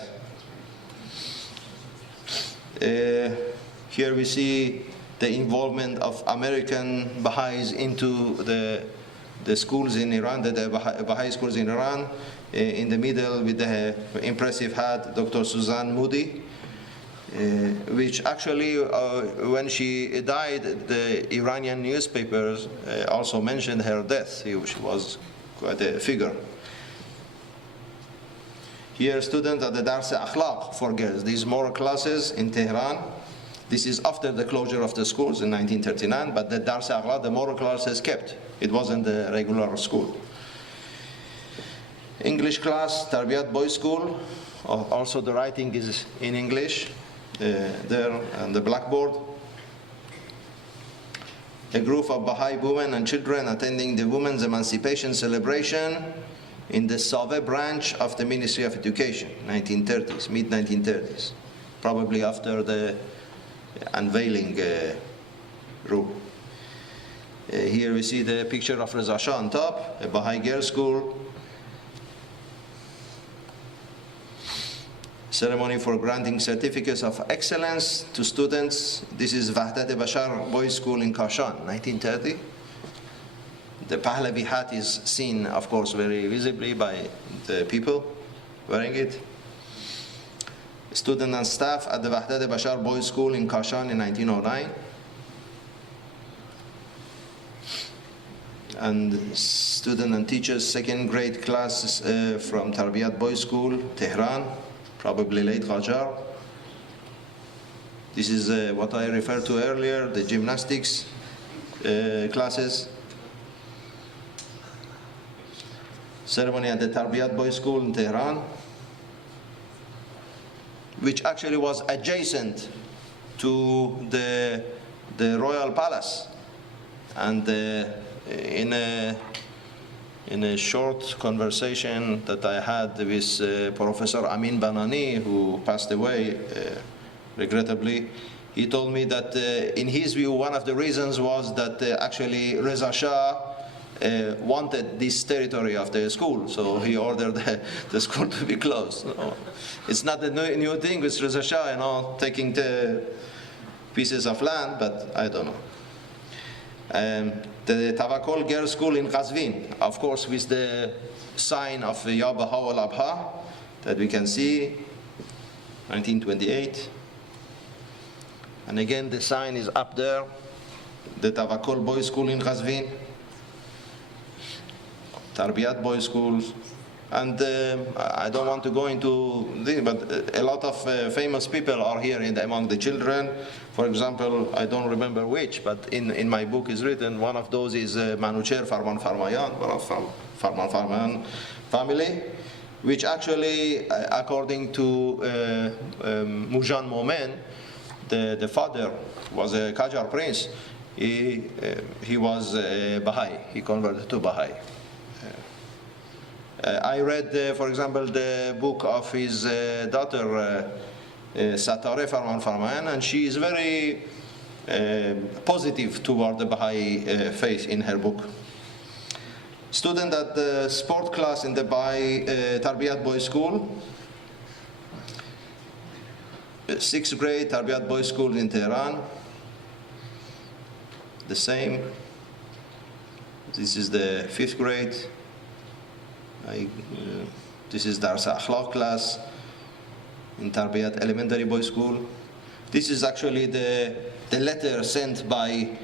Here we see the involvement of American Baha'is into the schools in Iran, the Baha'i schools in Iran. In the middle with the impressive hat, Dr. Suzanne Moody, which actually, when she died, the Iranian newspapers also mentioned her death. She was quite a figure. Here, students at the Dars Akhlaq for girls. These moral classes in Tehran. This is after the closure of the schools in 1939, but the Dars Akhlaq, the moral classes kept. It wasn't the regular school. English class, Tarbiyat Boys School. Also the writing is in English there on the blackboard. A group of Baha'i women and children attending the Women's Emancipation Celebration in the Save branch of the Ministry of Education, 1930s, mid-1930s, probably after the unveiling rule. Here we see the picture of Reza Shah on top, a Baha'i girls' school. Ceremony for granting certificates of excellence to students. This is Wahdat-e-Bashar Boys School in Kashan, 1930. The Pahlavi hat is seen, of course, very visibly by the people wearing it. Student and staff at the Wahdat-e-Bashar Boys School in Kashan in 1909. And student and teachers, second grade classes from Tarbiyat Boys School, Tehran, probably late Qajar. This is what I referred to earlier, the gymnastics classes. Ceremony at the Tarbiyat Boys School in Tehran, which actually was adjacent to the Royal Palace. And in a short conversation that I had with Professor Amin Banani, who passed away regrettably, he told me that in his view, one of the reasons was that actually Reza Shah wanted this territory of the school, so he ordered the school to be closed. So it's not a new thing with Reza Shah, taking the pieces of land, but I don't know. The Tawakkol Girls' School in Qazvin, of course, with the sign of Ya Baha wal Abha that we can see, 1928. And again, the sign is up there, the Tawakkol Boys' School in Qazvin, Tarbiyat Boys' Schools. And I don't want to go into this, but a lot of famous people are here among the children. For example, I don't remember which, but in my book is written, one of those is Manucher Farman Farmayan, one of Farman Farmayan family, which actually, according to Mujan Momen, the father was a Qajar prince. He was a Baha'i. He converted to Baha'i. I read, for example, the book of his daughter, Satare Farman Farman, and she is very positive toward the Baha'i faith in her book. Student at the sport class in the Baha'i Tarbiyat Boys School. 6th grade Tarbiyat Boys School in Tehran. The same. This is the 5th grade. This is Dars Akhlaq class in Tarbiyat Elementary Boys School. This is actually the letter sent by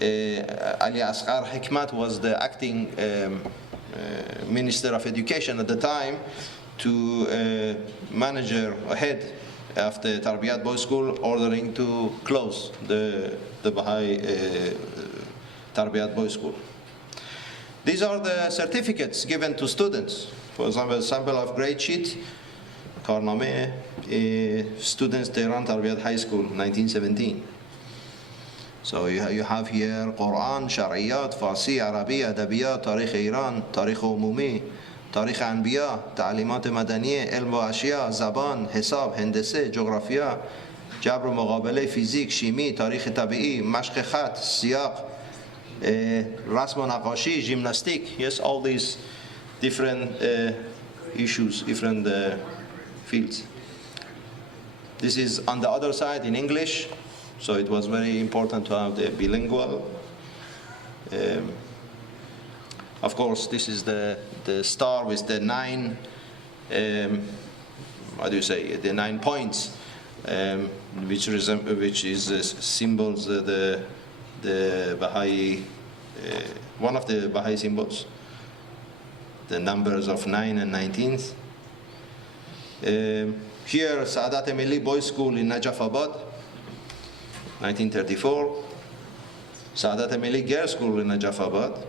Ali Asghar Hikmat, was the acting Minister of Education at the time, to manager head of the Tarbiyat Boys School, ordering to close the Baha'i Tarbiyat Boys School. These are the certificates given to students. For example, sample of grade sheet, Karname, students Tehran Tarbiyat High School, 1917. So you have here Quran, Shariat, Farsi, Arabi, Adabiyat, Tarikh Iran, Tarikh Umumi, Tarikh Anbiya, Ta'alimat Madaniye, Ilm wa Ashya, Zaban, Hisab, Hendese, Geografia, Jabr Muqabale, Physique, Shimi, Tarikh Tabi'i, Mashq Khat, Siyaq, Rasm Naqashi, Gymnastic. Yes, all these different issues, different fields. This is on the other side in English, so it was very important to have the bilingual. Of course, this is the star with the 9, what do you say, the 9 points, which is symbols the Baha'i, one of the Baha'i symbols, the numbers of 9 and 19th. Here, Saadat Milli Boys School in Najafabad, 1934. Saadat Milli Girls School in Najafabad.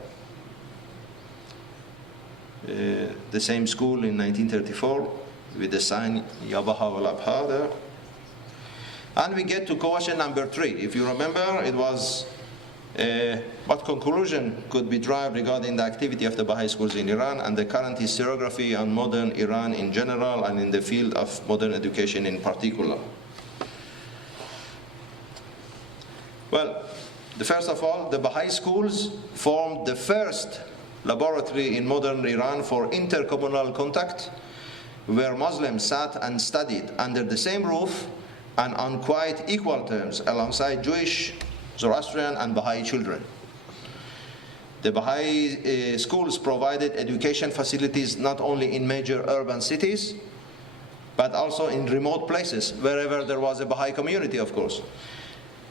The same school in 1934 with the sign Yabaha wal Abha there. And we get to question number 3. If you remember, it was what conclusion could be derived regarding the activity of the Baha'i schools in Iran and the current historiography on modern Iran in general and in the field of modern education in particular. Well, first of all, the Baha'i schools formed the first laboratory in modern Iran for intercommunal contact, where Muslims sat and studied under the same roof and on quite equal terms alongside Jewish, Zoroastrian, and Baha'i children. The Baha'i schools provided education facilities not only in major urban cities, but also in remote places, wherever there was a Baha'i community, of course,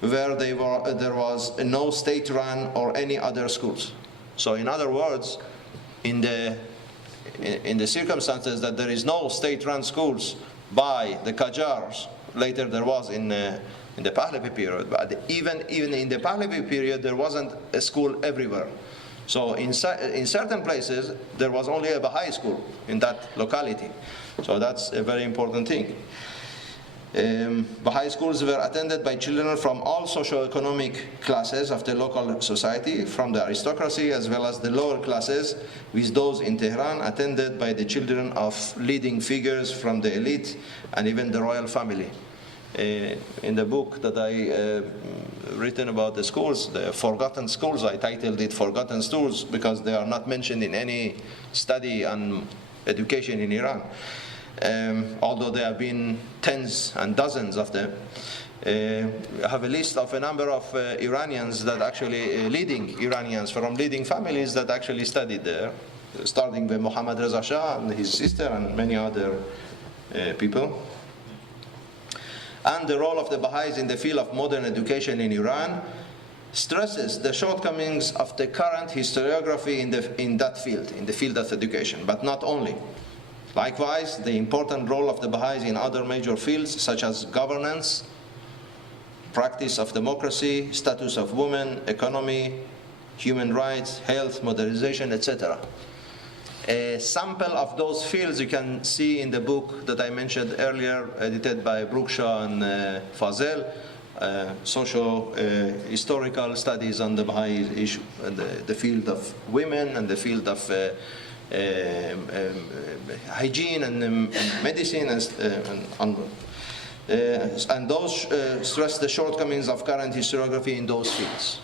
where there was no state-run or any other schools. So in other words, in the circumstances that there is no state-run schools by the Qajars, later there was in the Pahlavi period, but even in the Pahlavi period there wasn't a school everywhere. So in certain places there was only a Baha'i school in that locality. So that's a very important thing. Baha'i schools were attended by children from all socio-economic classes of the local society, from the aristocracy as well as the lower classes, with those in Tehran attended by the children of leading figures from the elite and even the royal family. In the book that I written about the schools, the Forgotten Schools, I titled it Forgotten Schools because they are not mentioned in any study on education in Iran. Although there have been tens and dozens of them. I have a list of a number of Iranians that actually, leading Iranians from leading families that actually studied there, starting with Mohammad Reza Shah and his sister and many other people. And the role of the Baha'is in the field of modern education in Iran stresses the shortcomings of the current historiography in that field, in the field of education, but not only. Likewise, the important role of the Baha'is in other major fields such as governance, practice of democracy, status of women, economy, human rights, health, modernization, etc. A sample of those fields you can see in the book that I mentioned earlier, edited by Brookshaw and Fazel, Historical Studies on the Baha'i issue, the field of women and the field of hygiene and medicine and those stress the shortcomings of current historiography in those fields.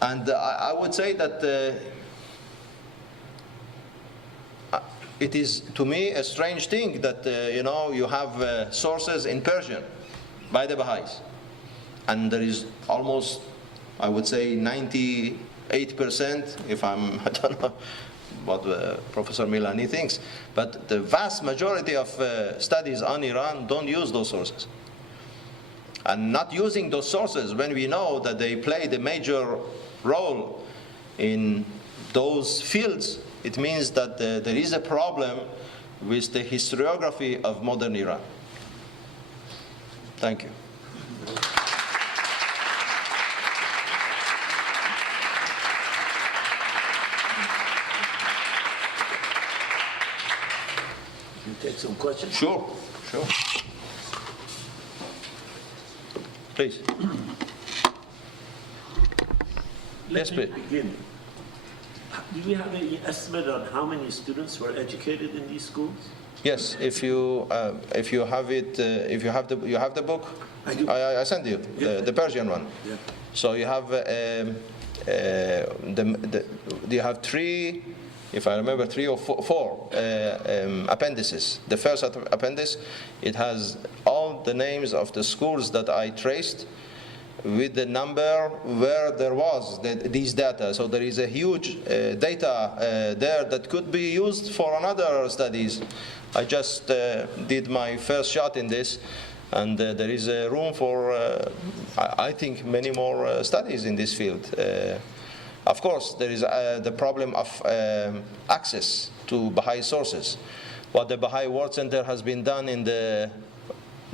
And I would say that it is to me a strange thing that you have sources in Persian by the Baha'is, and there is almost, I would say, 98%, if I don't know what Professor Milani thinks, but the vast majority of studies on Iran don't use those sources. And not using those sources when we know that they played a major role in those fields, it means that there is a problem with the historiography of modern Iran. Thank you. Take some questions? Sure. Please. Yes, please. Begin. Do we have any estimate on how many students were educated in these schools? Yes, if you have it, if you have the book, I do. I sent you the Persian one. Yeah. So you have you have 3 if I remember, 3 or 4 appendices. The first appendix, it has all the names of the schools that I traced with the number where there was these data. So there is a huge data there that could be used for another studies. I just did my first shot in this, and there is room for, I think, many more studies in this field. Of course, there is the problem of access to Baha'i sources. What the Baha'i World Center has been done in the,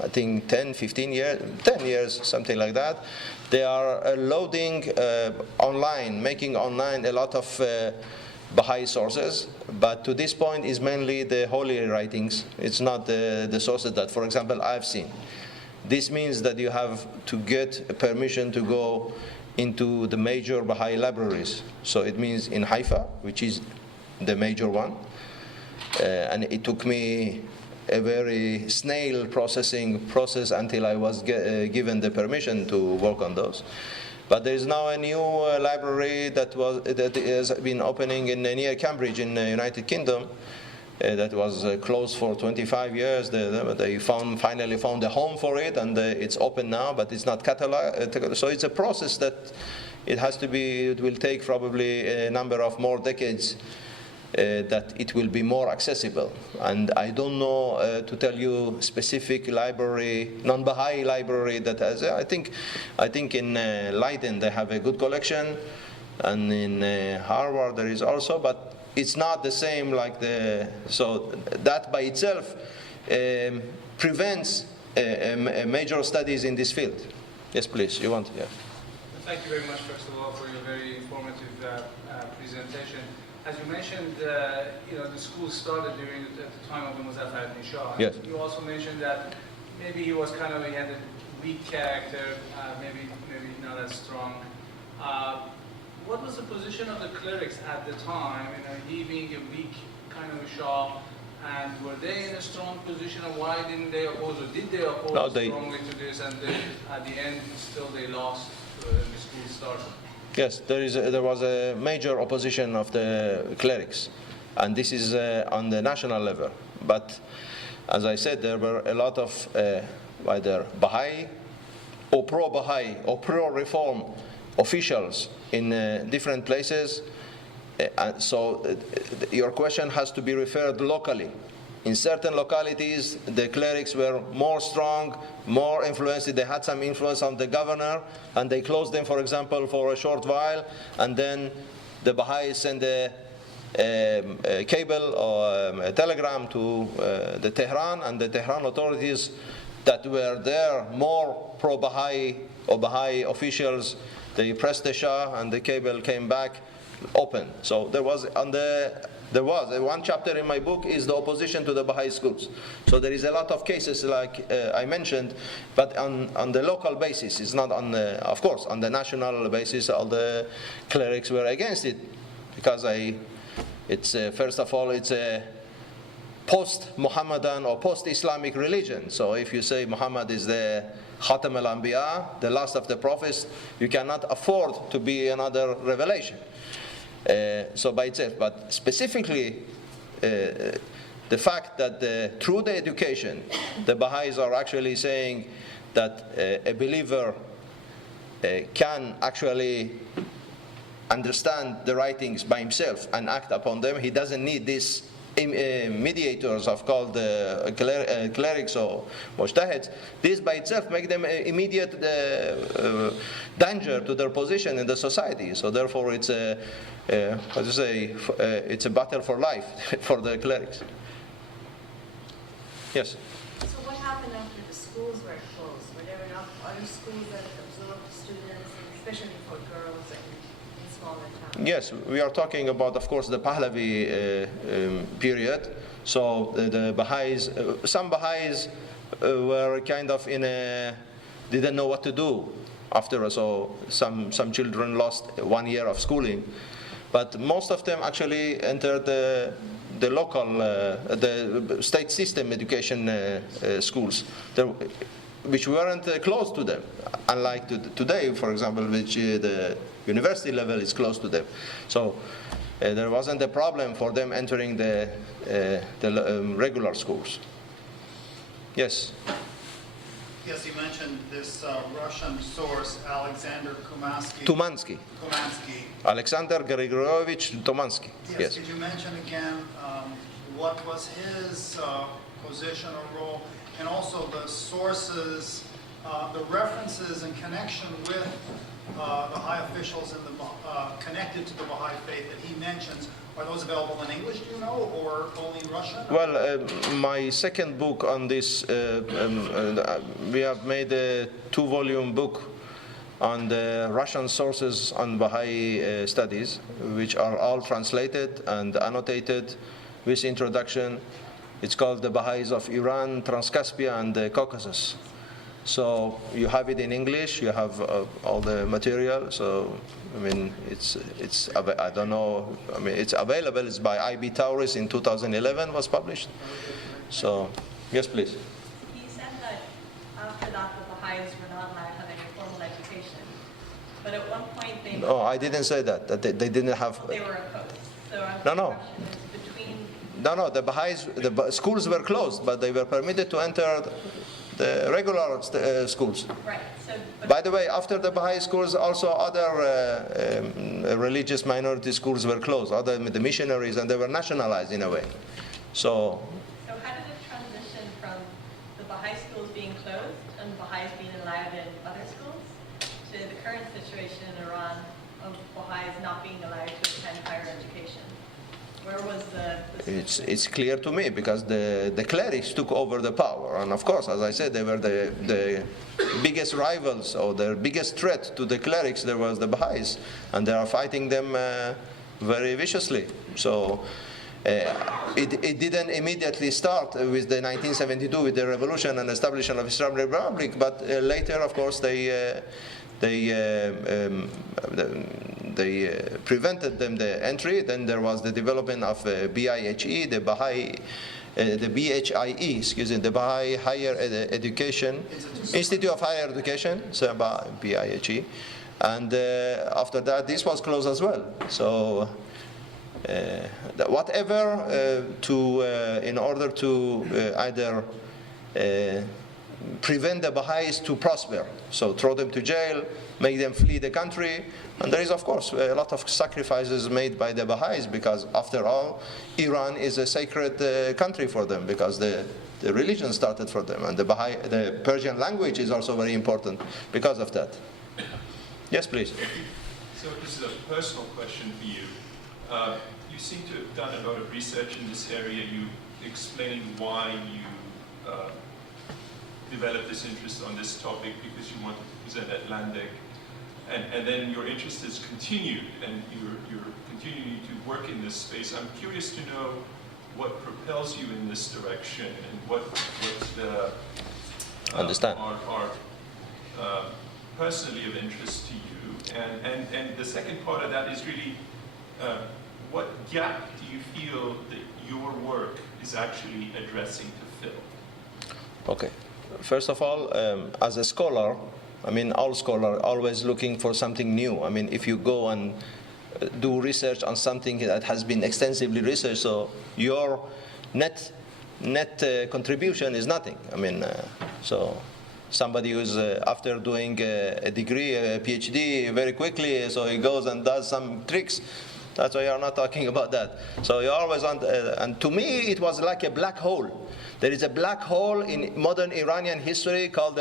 I think, 10 years, something like that. They are loading online, making online a lot of Baha'i sources, but to this point is mainly the holy writings. It's not the sources that, for example, I've seen. This means that you have to get permission to go into the major Baha'i libraries. So it means in Haifa, which is the major one, and it took me a very snail process until I was given the permission to work on those. But there is now a new library that has been opening near Cambridge in the United Kingdom. That was closed for 25 years. They finally found a home for it, and it's open now, but it's not cataloged. So it's a process that it will take probably a number of more decades that it will be more accessible. And I don't know to tell you specific library, non-Baha'i library that has. I think in Leiden they have a good collection, and in Harvard there is also, but it's not the same like so that by itself prevents major studies in this field. Yes, please, you want? Yeah. Thank you very much, first of all, for your very informative presentation. As you mentioned, the school started at the time of the Muzaffar ibn Shah. Yes. You also mentioned that maybe he had a weak character, maybe not as strong. What was the position of the clerics at the time? He being a weak kind of a Shah, and were they in a strong position, and why didn't they oppose, or did they oppose strongly to this, and at the end still they lost, the school started? Yes, there was a major opposition of the clerics, and this is on the national level. But as I said, there were a lot of either Baha'i or pro-Baha'i or pro-reform officials in different places. So your question has to be referred locally. In certain localities, the clerics were more strong, more influenced. They had some influence on the governor, and they closed them, for example, for a short while. And then the Baha'is sent a cable or a telegram to the Tehran, and the Tehran authorities that were there, more pro-Baha'i or Baha'i officials, they pressed the Shah, and the cable came back open. So there was one chapter in my book is the opposition to the Baha'i schools. So there is a lot of cases like I mentioned, but on the local basis. It's not on of course, on the national basis, all the clerics were against it, because first of all, it's a post-Muhammadan or post-Islamic religion. So if you say Muhammad is the Khatam al-Anbiya, the last of the prophets, you cannot afford to be another revelation. So by itself, but specifically the fact that through the education, the Baha'is are actually saying that a believer can actually understand the writings by himself and act upon them. He doesn't need these mediators of called clerics or mujtahids. This by itself make them immediate danger to their position in the society. So therefore it's it's a battle for life for the clerics. Yes? So what happened after the schools were closed? Were there enough other schools that absorbed students, especially for girls in smaller towns? Yes, we are talking about, of course, the Pahlavi period. So the Baha'is, some Baha'is were kind of didn't know what to do after. So some children lost 1 year of schooling, but most of them actually entered the local, the state system education schools, which weren't close to them, unlike today, for example, which the university level is close to them. So there wasn't a problem for them entering the regular schools. Yes? Yes, you mentioned this Russian source, Alexander Tumansky. Alexander Grigorievich Tumansky. Yes. Could you mention again what was his position or role, and also the sources, the references in connection with the high officials and the connected to the Baha'i faith that he mentions? Are those available in English, do you know, or only Russian? Well, my second book on this, we have made a 2-volume book on the Russian sources on Baha'i studies, which are all translated and annotated with introduction. It's called The Baha'is of Iran, Transcaspia, and the Caucasus. So you have it in English, you have all the material. So I mean, I don't know. I mean, it's available. It's by I.B. Tauris in 2011 was published. So yes, please. He said that after that the Baha'is were not allowed to have any formal education, but at one point they. No, I didn't say that. That they didn't have. They were opposed. No. So between. No. The Baha'is, the schools were closed, but they were permitted to enter the regular schools. Right. So, by the way, after the Baha'i schools, also other religious minority schools were closed, the missionaries, and they were nationalized in a way. So how did it transition from the Baha'i schools being closed and Baha'is being allowed in other schools to the current situation in Iran of Baha'is not being allowed to attend higher education? Where was it's clear to me, because the clerics took over the power, and of course, as I said, they were the biggest rivals, or the biggest threat to the clerics. There was the Baha'is, and they are fighting them very viciously. So it didn't immediately start with the 1972 with the revolution and establishment of Islamic Republic, but later, of course, they prevented them the entry. Then there was the development of BIHE, the Baha'i, the BHIE, excuse me, the Baha'i Higher Education Institute of Higher Education, so BIHE, and after that this was closed as well. So whatever in order to either prevent the Baha'is to prosper, so throw them to jail, make them flee the country. And there is, of course, a lot of sacrifices made by the Baha'is, because after all, Iran is a sacred country for them, because the religion started for them, and the Persian language is also very important because of that. Yes, please. So this is a personal question for you. You seem to have done a lot of research in this area. You explained why you developed this interest on this topic, because you wanted to present Atlantic, and then your interest has continued, and you're continuing to work in this space. I'm curious to know what propels you in this direction, and what Understand. are personally of interest to you. And the second part of that is really, what gap do you feel that your work is actually addressing to fill? Okay. First of all, as a scholar, I mean, all scholars are always looking for something new. I mean, if you go and do research on something that has been extensively researched, so your net contribution is nothing. I mean, so somebody who's after doing a degree, a PhD very quickly, so he goes and does some tricks. That's why you're not talking about that. So you always want, and to me, it was like a black hole. There is a black hole in modern Iranian history called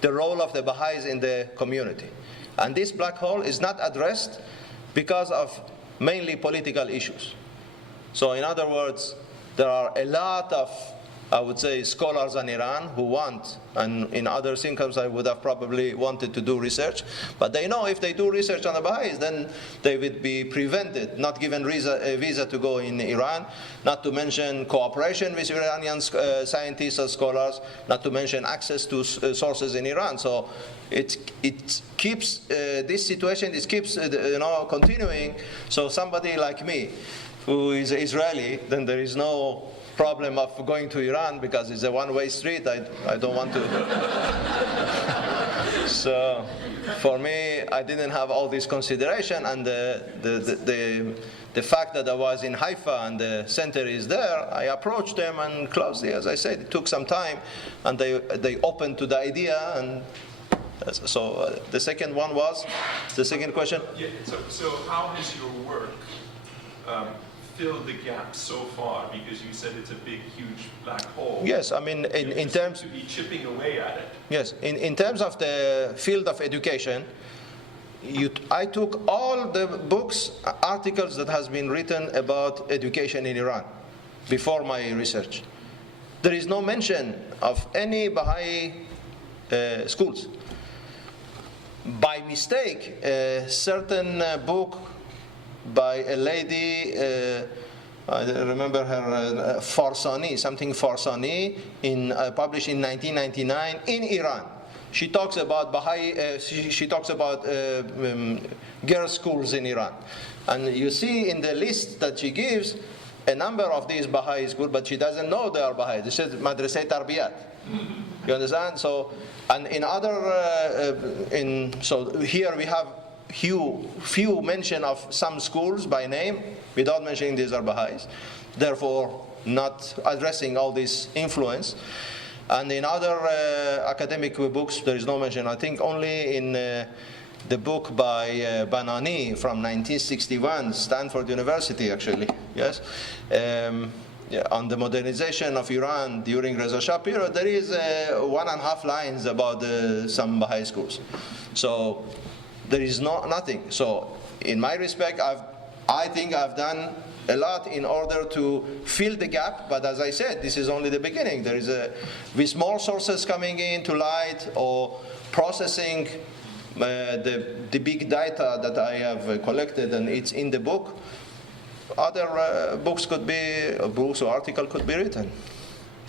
the role of the Baha'is in the community. And this black hole is not addressed because of mainly political issues. So in other words, there are a lot of, I would say, scholars in Iran who want, and in other circumstances I would have probably wanted to do research, but they know if they do research on the Baha'is, then they would be prevented, not given a visa to go in Iran, not to mention cooperation with Iranian scientists and scholars, not to mention access to sources in Iran. So it keeps, this situation, it keeps continuing. So somebody like me, who is Israeli, then there is no problem of going to Iran, because it's a one-way street. I don't want to. So for me, I didn't have all this consideration, and the the fact that I was in Haifa and the center is there, I approached them, and closely, as I said, it took some time, and they opened to the idea. And so the second one was, the second question? Yeah, so how has your work filled the gap so far? Because you said it's a big, huge black hole. Yes, I mean, in terms... to be chipping away at it. Yes, in terms of the field of education, I took all the books, articles that has been written about education in Iran before my research. There is no mention of any Baha'i schools. By mistake, a certain book by a lady, I remember her, Farsani, something Farsani, published in 1999 in Iran. She talks about Baha'i, she talks about girls' schools in Iran. And you see in the list that she gives a number of these Baha'i schools, but she doesn't know they are Baha'i. She says Madraseh Tarbiyat. You understand? So, and in other, so here we have few mention of some schools by name, without mentioning these are Baha'is, therefore not addressing all this influence. And in other academic books, there is no mention. I think only in the book by Banani from 1961, Stanford University actually, yes, on the modernization of Iran during Reza Shah period, there is 1.5 lines about some Baha'i schools. So there is nothing. So in my respect, I think I've done a lot in order to fill the gap, but as I said, this is only the beginning. There is with more sources coming into light or processing the big data that I have collected, and it's in the book. Other books could be, books or article could be written.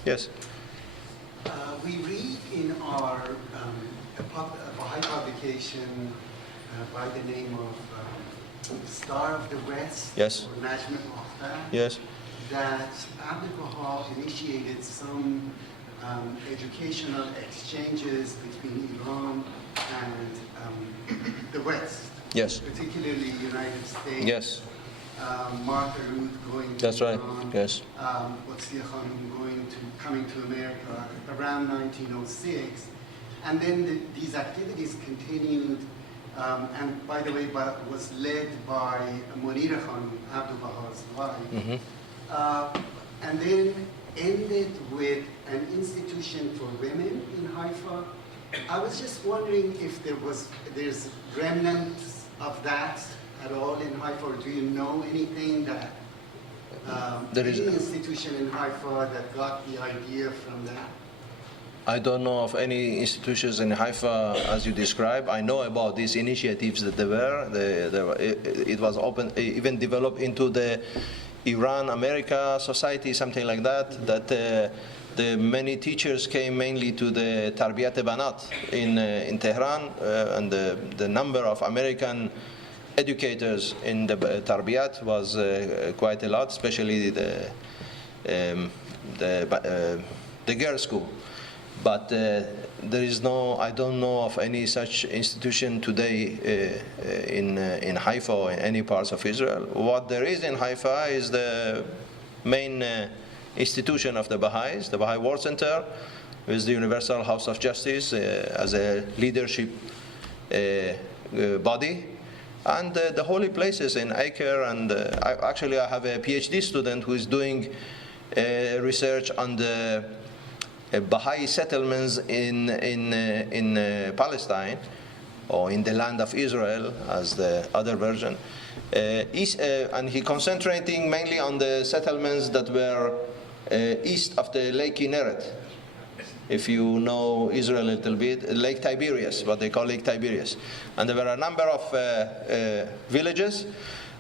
Yes. We read in our Baha'i publication by the name of Star of the West, yes, or Najm al-Akhtar, yes, that Abdul Baha initiated some educational exchanges between Iran and the West, yes, particularly United States. yes, Martha Ruth going to that's right, Iran, yes, Qudsiya Khanum coming to America around 1906, and then these activities continued. And by the way, was led by Munira Khanum, Abdul Baha's wife, and then ended with an institution for women in Haifa. I was just wondering if there's remnants of that at all in Haifa, or do you know anything that there is any institution in Haifa that got the idea from that? I don't know of any institutions in Haifa as you describe. I know about these initiatives that there were. It was open, even developed into the Iran-America Society, something like that. That the many teachers came mainly to the Tarbiyat Banat in Tehran, and the number of American educators in the Tarbiyat was quite a lot, especially the girls' school. But there is no, I don't know of any such institution today in Haifa or in any parts of Israel. What there is in Haifa is the main institution of the Baha'is, the Baha'i World Center, with the Universal House of Justice as a leadership body, and the holy places in Acre. And I have a PhD student who is doing research on the Baha'i settlements in Palestine, or in the land of Israel, as the other version, and he concentrating mainly on the settlements that were east of the Lake Kinneret. If you know Israel a little bit, Lake Tiberias, what they call Lake Tiberias, and there were a number of villages,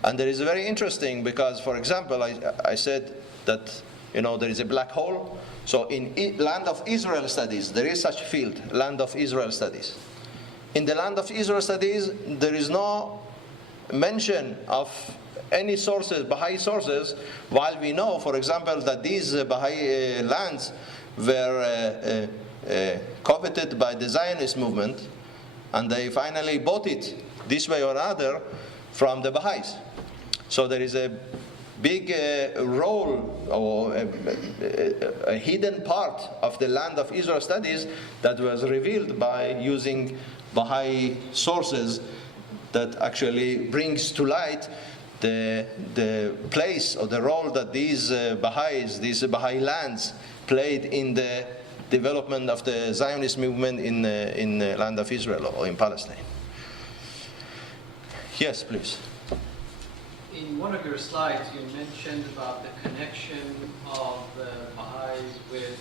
and there is very interesting because, for example, I said that there is a black hole. So in Land of Israel Studies, there is such field, Land of Israel Studies. In the Land of Israel Studies, there is no mention of any sources, Baha'i sources, while we know, for example, that these Baha'i lands were coveted by the Zionist movement, and they finally bought it this way or another from the Baha'is. So there is a big role or a hidden part of the land of Israel studies that was revealed by using Baha'i sources that actually brings to light the place or the role that these Baha'is, these Baha'i lands played in the development of the Zionist movement in the land of Israel or in Palestine. Yes, please. In one of your slides, you mentioned about the connection of the Baha'is with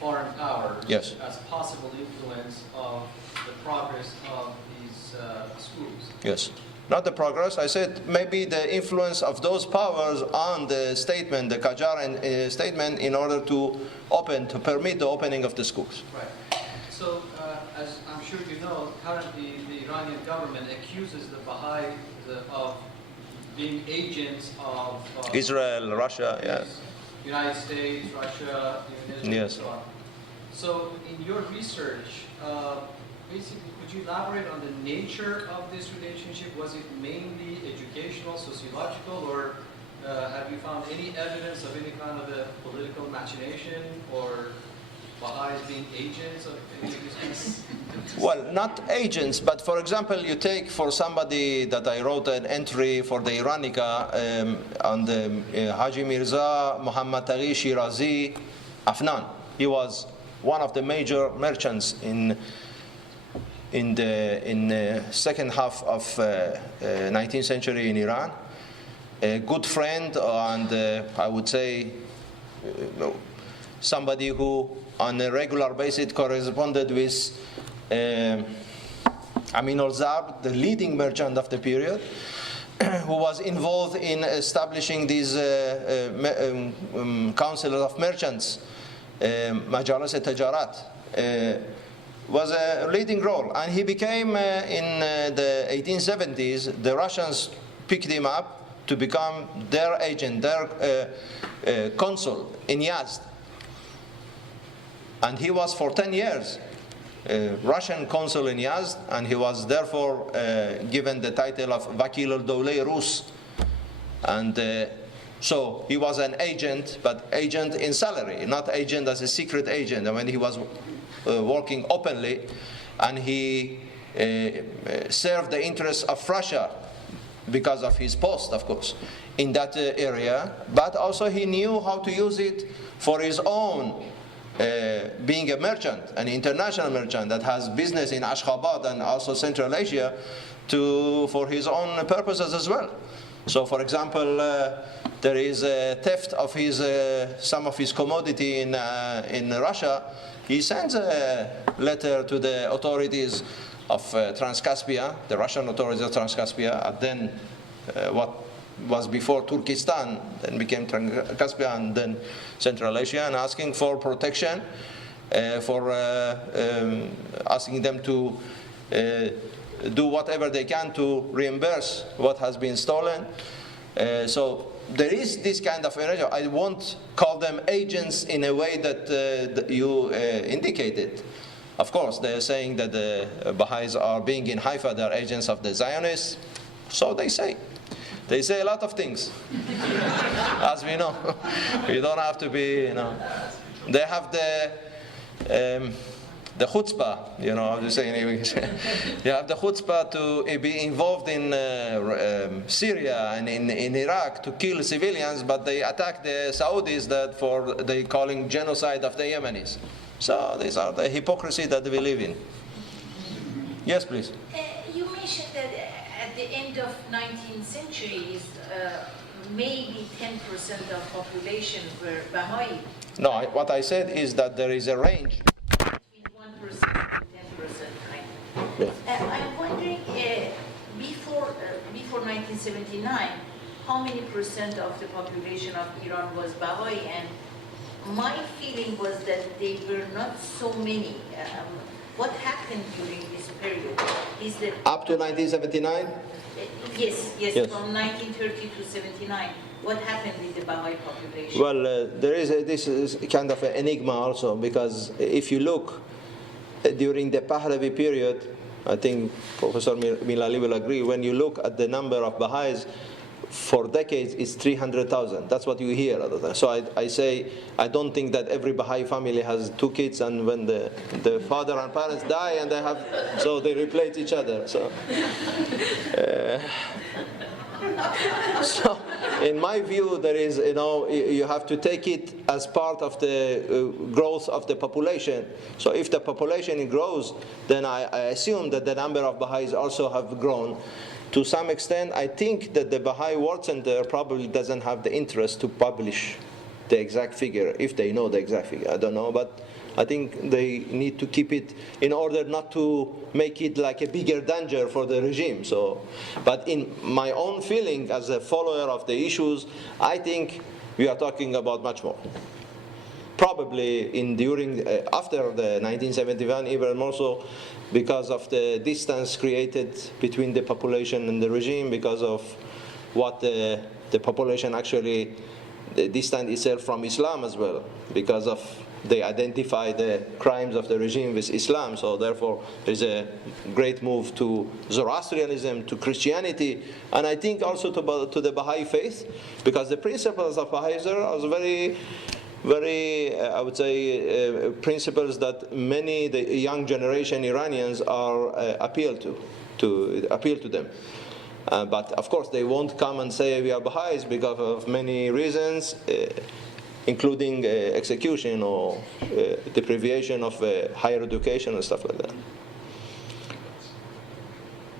foreign powers Yes. as possible influence of the progress of these schools. Yes. Not the progress. I said maybe the influence of those powers on the statement, the Qajar statement, in order to permit the opening of the schools. Right. So, as I'm sure you know, currently the Iranian government accuses the Baha'is of being agents of Israel, Russia, yeah. United States, Russia, Israel, Yes. and so on. So, in your research, basically, could you elaborate on the nature of this relationship? Was it mainly educational, sociological, or have you found any evidence of any kind of a political machination or Baha'is being agents of any of these things? Well, not agents, but for example, you take for somebody that I wrote an entry for the Iranica on the Haji Mirza Muhammad Taghi Shirazi Afnan. He was one of the major merchants in the second half of 19th century in Iran. A good friend and I would say somebody who on a regular basis corresponded with Amin al-Zab, the leading merchant of the period, who was involved in establishing these council of merchants, Majalis Tajarat, was a leading role. And he became, in the 1870s, the Russians picked him up to become their agent, their consul in Yazd. And he was for 10 years Russian consul in Yazd, and he was therefore given the title of Vakil al-Dawleh Rus. And so he was an agent, but agent in salary, not agent as a secret agent. I mean, he was working openly, and he served the interests of Russia because of his post, of course, in that area. But also he knew how to use it for his own, being a merchant, an international merchant that has business in Ashgabat and also Central Asia, for his own purposes as well. So, for example, there is a theft of some of his commodity in Russia. He sends a letter to the authorities of Transcaspia, the Russian authorities of Transcaspia, and then what was before Turkestan, then became Transcaspia, and then Central Asia, and asking for protection, for asking them to do whatever they can to reimburse what has been stolen. So there is this kind of energy. I won't call them agents in a way that you indicated. Of course, they're saying that the Baha'is are being in Haifa, they're agents of the Zionists. So they say. They say a lot of things, as we know. You don't have to be, They have the chutzpah, how do you say in English? You have the chutzpah to be involved in Syria and in Iraq to kill civilians, but they attack the Saudis they calling genocide of the Yemenis. So these are the hypocrisy that we live in. Yes, please. You mentioned that at the end of 19th century, maybe 10% of population were Baha'i. No, what I said is that there is a range. Between 1% and 10%, right? Yeah. I'm wondering, before 1979, how many percent of the population of Iran was Baha'i? And my feeling was that they were not so many. What happened during this period is that... Up to 1979? Yes, from 1930 to 79. What happened with the Baha'i population? Well, this is kind of an enigma also, because if you look during the Pahlavi period, I think Professor Milali will agree, when you look at the number of Baha'is for decades is 300,000. That's what you hear all the time. So I say, I don't think that every Baha'i family has 2 kids, and when the father and parents die, and so they replace each other. So, so in my view, there is, you have to take it as part of the growth of the population. So if the population grows, then I assume that the number of Baha'is also have grown. To some extent, I think that the Baha'i World Center probably doesn't have the interest to publish the exact figure, if they know the exact figure. I don't know, but I think they need to keep it in order not to make it like a bigger danger for the regime. So, but in my own feeling as a follower of the issues, I think we are talking about much more. Probably after the 1971, even more so, because of the distance created between the population and the regime, because of what the population actually distanced itself from Islam as well, because of they identify the crimes of the regime with Islam. So therefore, there's a great move to Zoroastrianism, to Christianity, and I think also to the Baha'i faith, because the principles of Baha'i are very, I would say, principles that many the young generation Iranians are appeal to them. But of course, they won't come and say we are Baha'is because of many reasons, including execution or deprivation of higher education and stuff like that.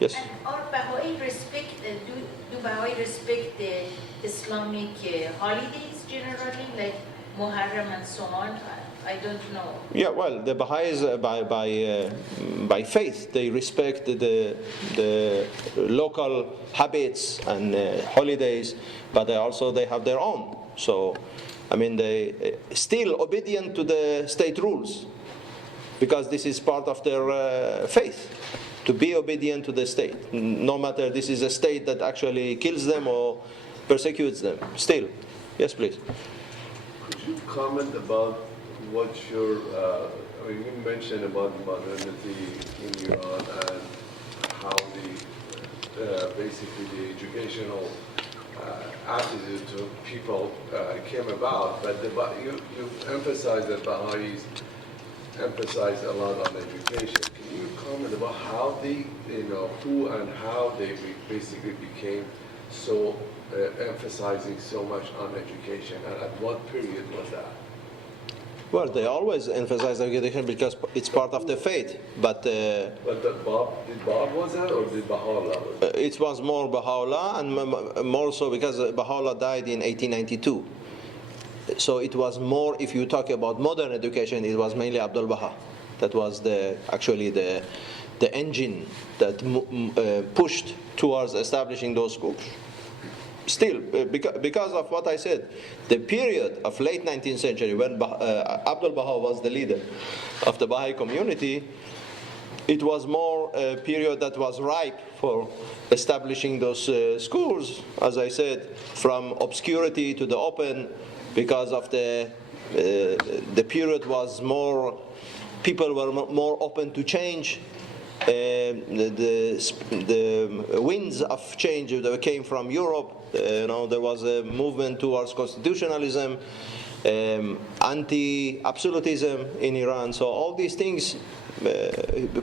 Yes? And are Baha'i do Baha'i respect the Islamic holidays generally, like Muharram and so on? I don't know. Yeah, well, the Baha'is by faith, they respect the local habits and holidays, but they have their own. So, I mean, they still obedient to the state rules, because this is part of their faith, to be obedient to the state, no matter this is a state that actually kills them or persecutes them. Still, yes, please. Could you comment about what your, you mentioned about modernity in Iran and how basically the educational attitude to people came about, but you emphasized that Baha'is emphasize a lot on education. Can you comment about how who and how they basically became so emphasizing so much on education, and at what period was that? Well, they always emphasize education because it's part of the faith. But did Bab was that, or did Baha'u'llah was that? It was more Baha'u'llah, and more so because Baha'u'llah died in 1892. So it was more, if you talk about modern education, it was mainly Abdul Baha. That was actually the engine that pushed towards establishing those schools. Still, because of what I said, the period of late 19th century when Abdul Baha was the leader of the Baha'i community, it was more a period that was ripe for establishing those schools, as I said, from obscurity to the open, because of the period was more, people were more open to change. The winds of change that came from Europe, there was a movement towards constitutionalism, anti-absolutism in Iran. So all these things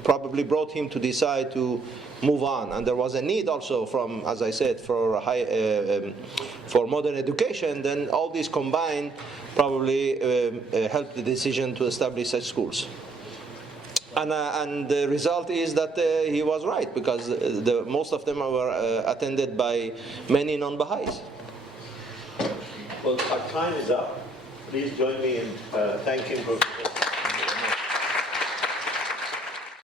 probably brought him to decide to move on. And there was a need also from, as I said, for modern education. Then all these combined probably helped the decision to establish such schools. And the result is that he was right, because most of them were attended by many non-Baha'is. Well, our time is up. Please join me in thanking Professor